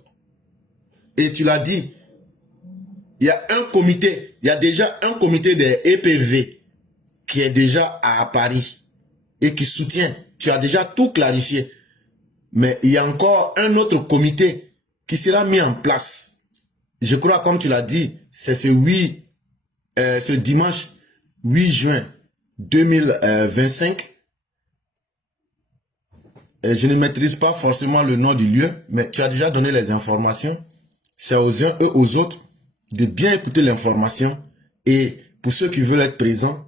Et tu l'as dit, il y a un comité, il y a déjà un comité des EPV qui est déjà à Paris et qui soutient. Tu as déjà tout clarifié. Mais il y a encore un autre comité qui sera mis en place. Je crois, comme tu l'as dit, c'est ce dimanche 8 juin 2025. Je ne maîtrise pas forcément le nom du lieu, mais tu as déjà donné les informations. C'est aux uns et aux autres de bien écouter l'information. Et pour ceux qui veulent être présents,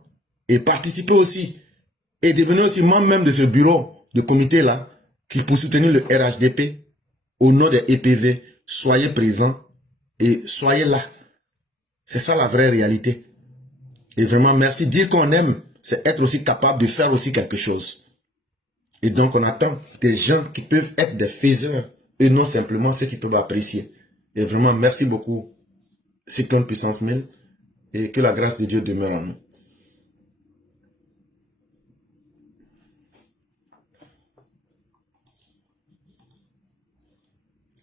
et participer aussi, et devenir aussi membre même de ce bureau de comité là, qui pour soutenir le RHDP, au nom des EPV, soyez présents et soyez là. C'est ça la vraie réalité. Et vraiment merci. Dire qu'on aime, c'est être aussi capable de faire aussi quelque chose. Et donc on attend des gens qui peuvent être des faiseurs, et non simplement ceux qui peuvent apprécier. Et vraiment merci beaucoup, Cyclone Puissance 1000, et que la grâce de Dieu demeure en nous.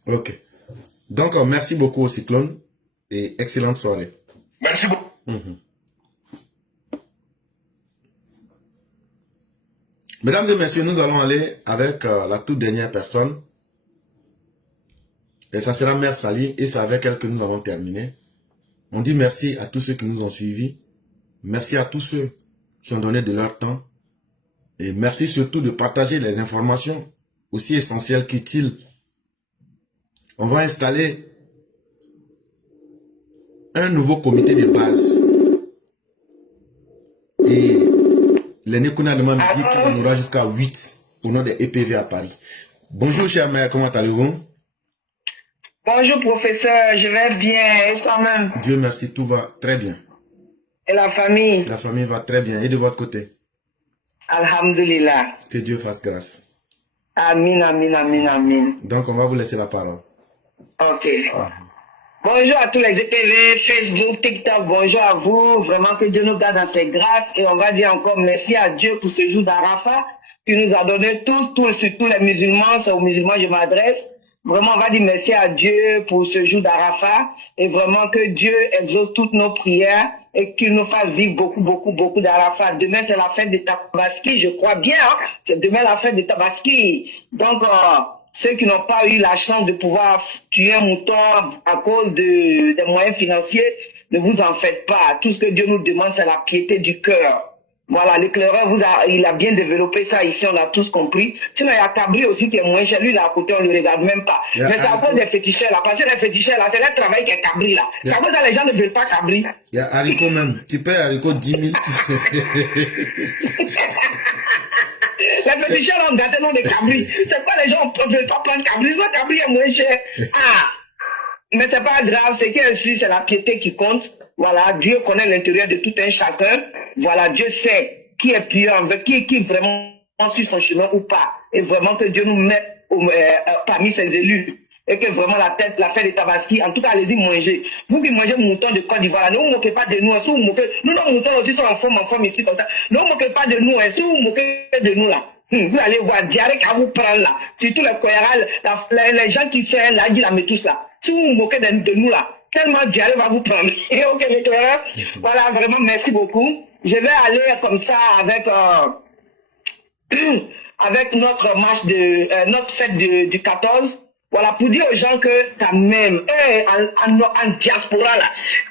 Ok. Donc, merci beaucoup au Cyclone et excellente soirée. Merci beaucoup. Mesdames et messieurs, nous allons aller avec la toute dernière personne. Et ça sera Mère Sali et c'est avec elle que nous avons terminé. On dit merci à tous ceux qui nous ont suivis. Merci à tous ceux qui ont donné de leur temps. Et merci surtout de partager les informations aussi essentielles qu'utiles. On va installer un nouveau comité de base. Et l'aîné Kouna demande dit qu'il en aura jusqu'à 8 au nom des EPV à Paris. Bonjour chère mère, comment allez-vous? Bonjour professeur, je vais bien, et toi-même? Dieu merci, tout va très bien. Et la famille? La famille va très bien. Et de votre côté? Alhamdulillah. Que Dieu fasse grâce. Amin, amin, amin, amin. Donc on va vous laisser la parole. Ok. Bonjour à tous les EPV, Facebook, TikTok, bonjour à vous. Vraiment que Dieu nous garde dans ses grâces. Et on va dire encore merci à Dieu pour ce jour d'Arafat qui nous a donné tous, surtout les musulmans. C'est aux musulmans que je m'adresse. Vraiment, on va dire merci à Dieu pour ce jour d'Arafat. Et vraiment que Dieu exauce toutes nos prières. et qu'il nous fasse vivre beaucoup d'Arafat. Demain, c'est la fête de Tabaski, je crois bien. Hein? C'est demain la fête de Tabaski. Donc, ceux qui n'ont pas eu la chance de pouvoir tuer un mouton à cause des moyens financiers, ne vous en faites pas. Tout ce que Dieu nous demande, c'est la piété du cœur. Voilà, l'éclaireur, il a bien développé ça ici, on a tous compris. Sinon, il y a Cabri aussi qui est moins cher. Lui, là, à côté, on ne le regarde même pas. Mais c'est à cause des féticheurs, là. Parce que les féticheurs, là, c'est leur travail qui est Cabri, là. C'est à cause ça, les gens ne veulent pas Cabri. Il y a Haricot même. Tu payes Haricot 10 000. Les féticheurs ont gâté le nom de Cabri. C'est pas les gens ne veulent pas prendre Cabri. Sinon, Cabri est moins cher. Ah! Mais c'est pas grave, c'est qu'ici, c'est la piété qui compte. Voilà, Dieu connaît l'intérieur de tout un chacun. Voilà, Dieu sait qui est pur, qui vraiment suit son chemin ou pas. Et vraiment que Dieu nous met parmi ses élus. Et que vraiment la fête de Tabaski, en tout cas, allez-y manger. Vous qui mangez mouton de Côte d'Ivoire, ne vous moquez pas de nous. Si vous moquez, nous, nos moutons aussi sont en forme ici comme ça. Ne vous moquez pas de nous. Si vous moquez de nous là, vous allez voir, diarrhée qu'à vous prendre là. Surtout les cohérales, les gens qui font la dit la métousse là. Si vous vous moquez de nous là, tellement diarrhée va vous prendre. Et ok, l'éclaireur, voilà, vraiment, merci beaucoup. Je vais aller comme ça avec avec notre match notre fête du 14. Voilà, pour dire aux gens que quand même, en diaspora là,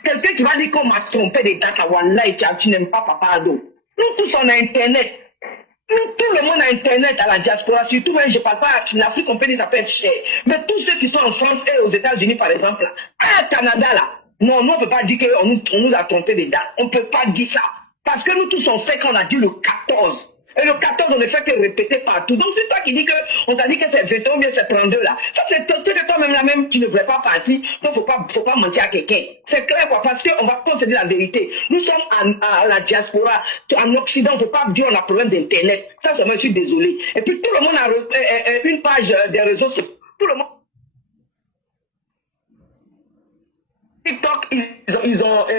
quelqu'un qui va dire qu'on m'a trompé des dates à Wallahi, tu n'aimes pas Papa Ado. Nous tous on a internet. Nous, tout le monde a internet à la diaspora, surtout même je parle pas, l'Afrique on peut dire ça peut être cher. Mais tous ceux qui sont en France et aux États-Unis par exemple, là, Canada là, non, nous on peut pas dire qu'on nous a trompé des dates. On peut pas dire ça. Parce que nous tous on fait qu'on a dit le 14. Et le 14, on ne fait que répéter partout. Donc, c'est toi qui dis qu'on t'a dit que c'est 21 ou bien c'est 32 là. Ça, c'est toi-même là même, tu ne voulais pas partir. Donc, faut pas mentir à quelqu'un. C'est clair quoi, parce qu'on va concéder la vérité. Nous sommes à la diaspora, en Occident, on ne peut pas dire qu'on a problème d'internet. Ça, je suis désolé. Et puis, tout le monde a une page des réseaux sociaux. Tout le monde. TikTok, il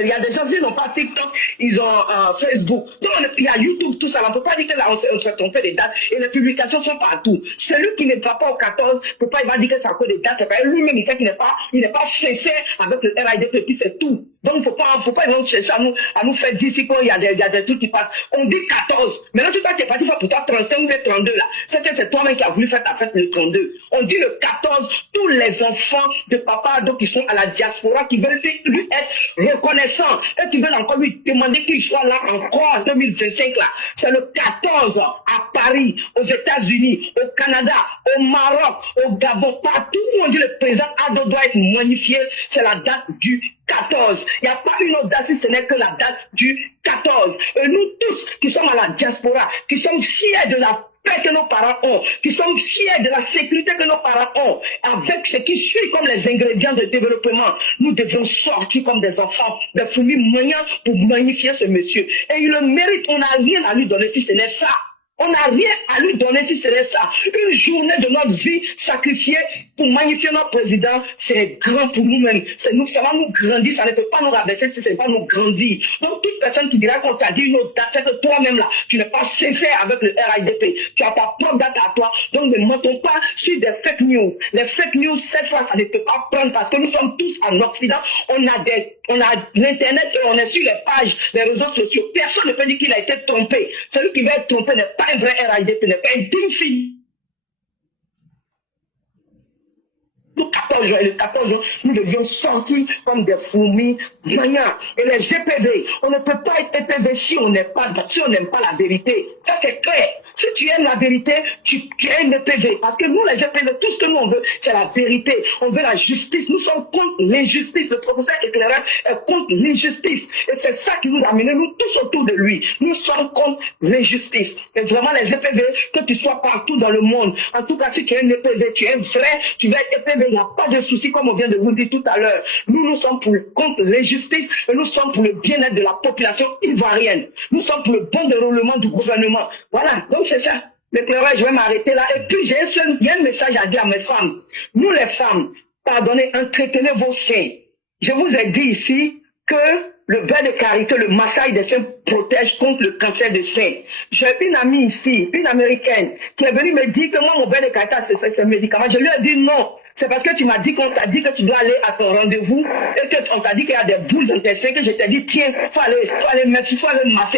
y a des gens qui n'ont pas TikTok, ils ont Facebook. Donc, il y a YouTube, tout ça. On ne peut pas dire que là, on se fait tromper des dates et les publications sont partout. Celui qui ne va pas au 14, il va dire que c'est à cause des dates. Lui-même, il sait qu'il n'est pas sincère avec le RIDP et puis c'est tout. Donc, il ne faut pas chercher à nous faire dire ici qu'il y a des trucs qui passent. On dit 14. Maintenant, si toi, tu es parti faire pour toi 35 ou 32 là, c'est que c'est toi-même qui as voulu faire ta fête le 32. On dit le 14, tous les enfants de Papa Ado qui sont à la diaspora, qui veulent lui être reconnaissant et qui veulent encore lui demander qu'il soit là encore en 2025 là. C'est le 14 à Paris, aux États-Unis, au Canada, au Maroc, au Gabon, partout où on dit le président Ado doit être magnifié, c'est la date du 14. Il n'y a pas une autre date si ce n'est que la date du 14. Et nous tous qui sommes à la diaspora, qui sommes fiers de la paix que nos parents ont, qui sommes fiers de la sécurité que nos parents ont, avec ce qui suit comme les ingrédients de développement, nous devons sortir comme des enfants, des fourmis moyens pour magnifier ce monsieur. Et il le mérite, on n'a rien à lui donner si ce n'est ça. On n'a rien à lui donner si c'est ça. Une journée de notre vie sacrifiée pour magnifier notre président, c'est grand pour nous-mêmes. Ça va nous grandir, ça ne peut pas nous rabaisser si ça ne peut pas nous grandir. Donc toute personne qui dira qu'on t'a dit une autre date, c'est que toi-même là, tu n'es pas sincère avec le RIDP. Tu as ta propre date à toi. Donc ne mentons pas sur des fake news. Les fake news, cette fois, ça ne peut pas prendre parce que nous sommes tous en Occident. On a l'internet et on est sur les pages des réseaux sociaux. Personne ne peut dire qu'il a été trompé. Celui qui va être trompé n'est pas un vrai RIDP, n'est pas un digne fille. Le 14 jours, nous devions sortir comme des fourmis manières. Et les GPV, on ne peut pas être EPV si on n'aime pas la vérité. Ça c'est clair. Si tu aimes la vérité, tu aimes le PV. Parce que nous, les GPV, tout ce que nous on veut, c'est la vérité. On veut la justice. Nous sommes contre l'injustice. Le professeur éclaireur est contre l'injustice. Et c'est ça qui nous a amenés, nous tous autour de lui. Nous sommes contre l'injustice. Et vraiment, les EPV, que tu sois partout dans le monde, en tout cas, si tu es un EPV, tu es vrai, tu vas être EPV, il n'y a pas de souci, comme on vient de vous dire tout à l'heure. Nous sommes contre l'injustice et nous sommes pour le bien-être de la population ivoirienne. Nous sommes pour le bon déroulement du gouvernement. Voilà. Donc, c'est ça. L'éclaireur, je vais m'arrêter là. Et puis, j'ai un message à dire à mes femmes. Nous, les femmes, pardonnez, entretenez vos seins. Je vous ai dit ici que le beurre de karité, le massage des seins protège contre le cancer de sein. J'ai une amie ici, une américaine, qui est venue me dire que moi, mon beurre de karité, c'est un médicament. Je lui ai dit non. C'est parce que tu m'as dit qu'on t'a dit que tu dois aller à ton rendez-vous et qu'on t'a dit qu'il y a des boules dans tes seins, que je t'ai dit, tiens, faut aller masser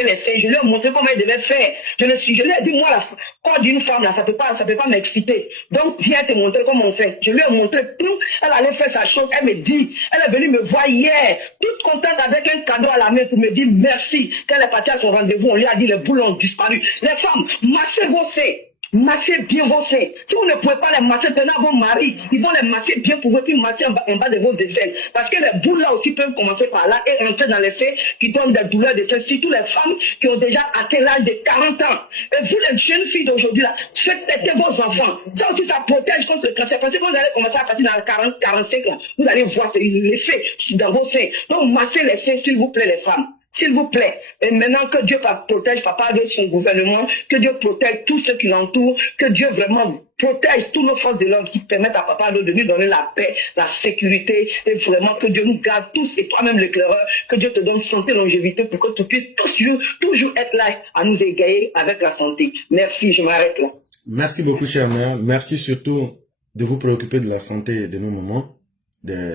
les seins. Je lui ai montré comment il devait faire. Je lui ai dit, moi, la corps d'une femme, là, ça peut pas m'exciter. Donc, viens te montrer comment on fait. Je lui ai montré tout. Elle allait faire sa chose. Elle me dit, elle est venue me voir hier, toute contente avec un cadeau à la main pour me dire merci. Quand elle est partie à son rendez-vous, on lui a dit, les boules ont disparu. Les femmes, massez vos seins. Massez bien vos seins. Si vous ne pouvez pas les masser, tenez à vos maris. Ils vont les masser bien pour vous, puis masser en bas de vos aisselles. Parce que les boules là aussi peuvent commencer par là et rentrer dans les seins qui donnent des douleurs de seins. Surtout les femmes qui ont déjà atteint l'âge de 40 ans. Et vous les jeunes filles d'aujourd'hui là, faites têter vos enfants. Ça aussi, ça protège contre le cancer. Parce que quand vous allez commencer à partir dans les 45 ans, vous allez voir l'effet dans vos seins. Donc massez les seins, s'il vous plaît, les femmes. S'il vous plaît, et maintenant que Dieu protège Papa de son gouvernement, que Dieu protège tous ceux qui l'entourent, que Dieu vraiment protège toutes nos forces de l'ordre qui permettent à Papa de nous donner la paix, la sécurité, et vraiment que Dieu nous garde tous, et toi-même l'éclaireur, que Dieu te donne santé, longévité, pour que tu puisses toujours être là à nous égayer avec la santé. Merci, je m'arrête là. Merci beaucoup, chère mère. Merci surtout de vous préoccuper de la santé de nos mamans, de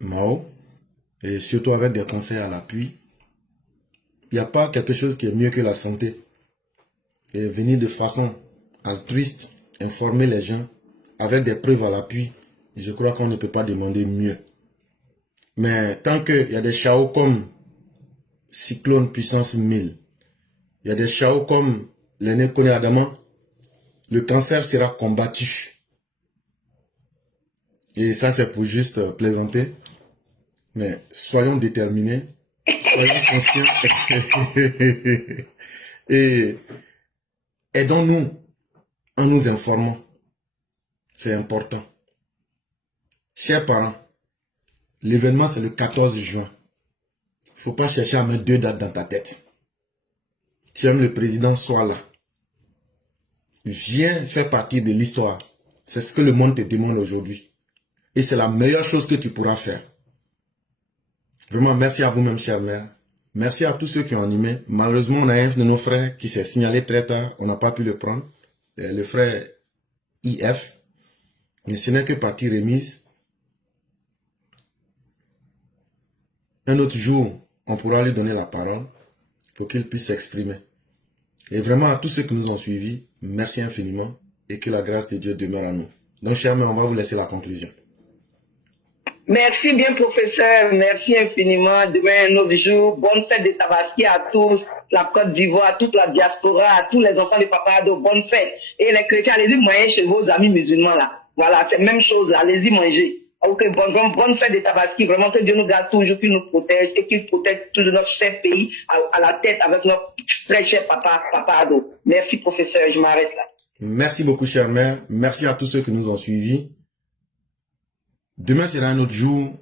Mao, et surtout avec des conseils à l'appui. Il n'y a pas quelque chose qui est mieux que la santé. Et venir de façon altruiste, informer les gens, avec des preuves à l'appui, je crois qu'on ne peut pas demander mieux. Mais tant qu'il y a des chaos comme Cyclone puissance 1000, il y a des chaos comme l'aîné Kone Adama, le cancer sera combattu. Et ça, c'est pour juste plaisanter. Mais soyons déterminés. Soyons conscients et aidons-nous en nous informant. C'est important. Chers parents, l'événement c'est le 14 juin. Il ne faut pas chercher à mettre 2 dates dans ta tête. Tu aimes le président, sois là. Viens faire partie de l'histoire. C'est ce que le monde te demande aujourd'hui. Et c'est la meilleure chose que tu pourras faire. Vraiment, merci à vous-même, chère mère. Merci à tous ceux qui ont animé. Malheureusement, on a un de nos frères qui s'est signalé très tard. On n'a pas pu le prendre. Le frère IF. Mais ce n'est que partie remise. Un autre jour, on pourra lui donner la parole pour qu'il puisse s'exprimer. Et vraiment, à tous ceux qui nous ont suivis, merci infiniment et que la grâce de Dieu demeure à nous. Donc, chère mère, on va vous laisser la conclusion. Merci bien, professeur. Merci infiniment. Demain, un autre jour. Bonne fête de Tabaski à tous, la Côte d'Ivoire, toute la diaspora, à tous les enfants de Papa Ado. Bonne fête. Et les chrétiens, allez-y manger chez vos amis musulmans là. Voilà, c'est la même chose. Allez-y manger. Ok, bonne fête de Tabaski. Vraiment que Dieu nous garde toujours, qu'il nous protège et qu'il protège tout notre cher pays à la tête avec notre très cher Papa Ado. Merci, professeur. Je m'arrête là. Merci beaucoup, chère mère. Merci à tous ceux qui nous ont suivis. Demain sera un autre jour.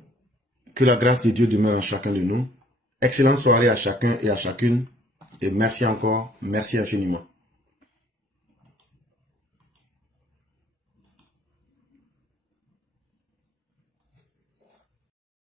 Que la grâce de Dieu demeure en chacun de nous. Excellente soirée à chacun et à chacune. Et merci encore. Merci infiniment.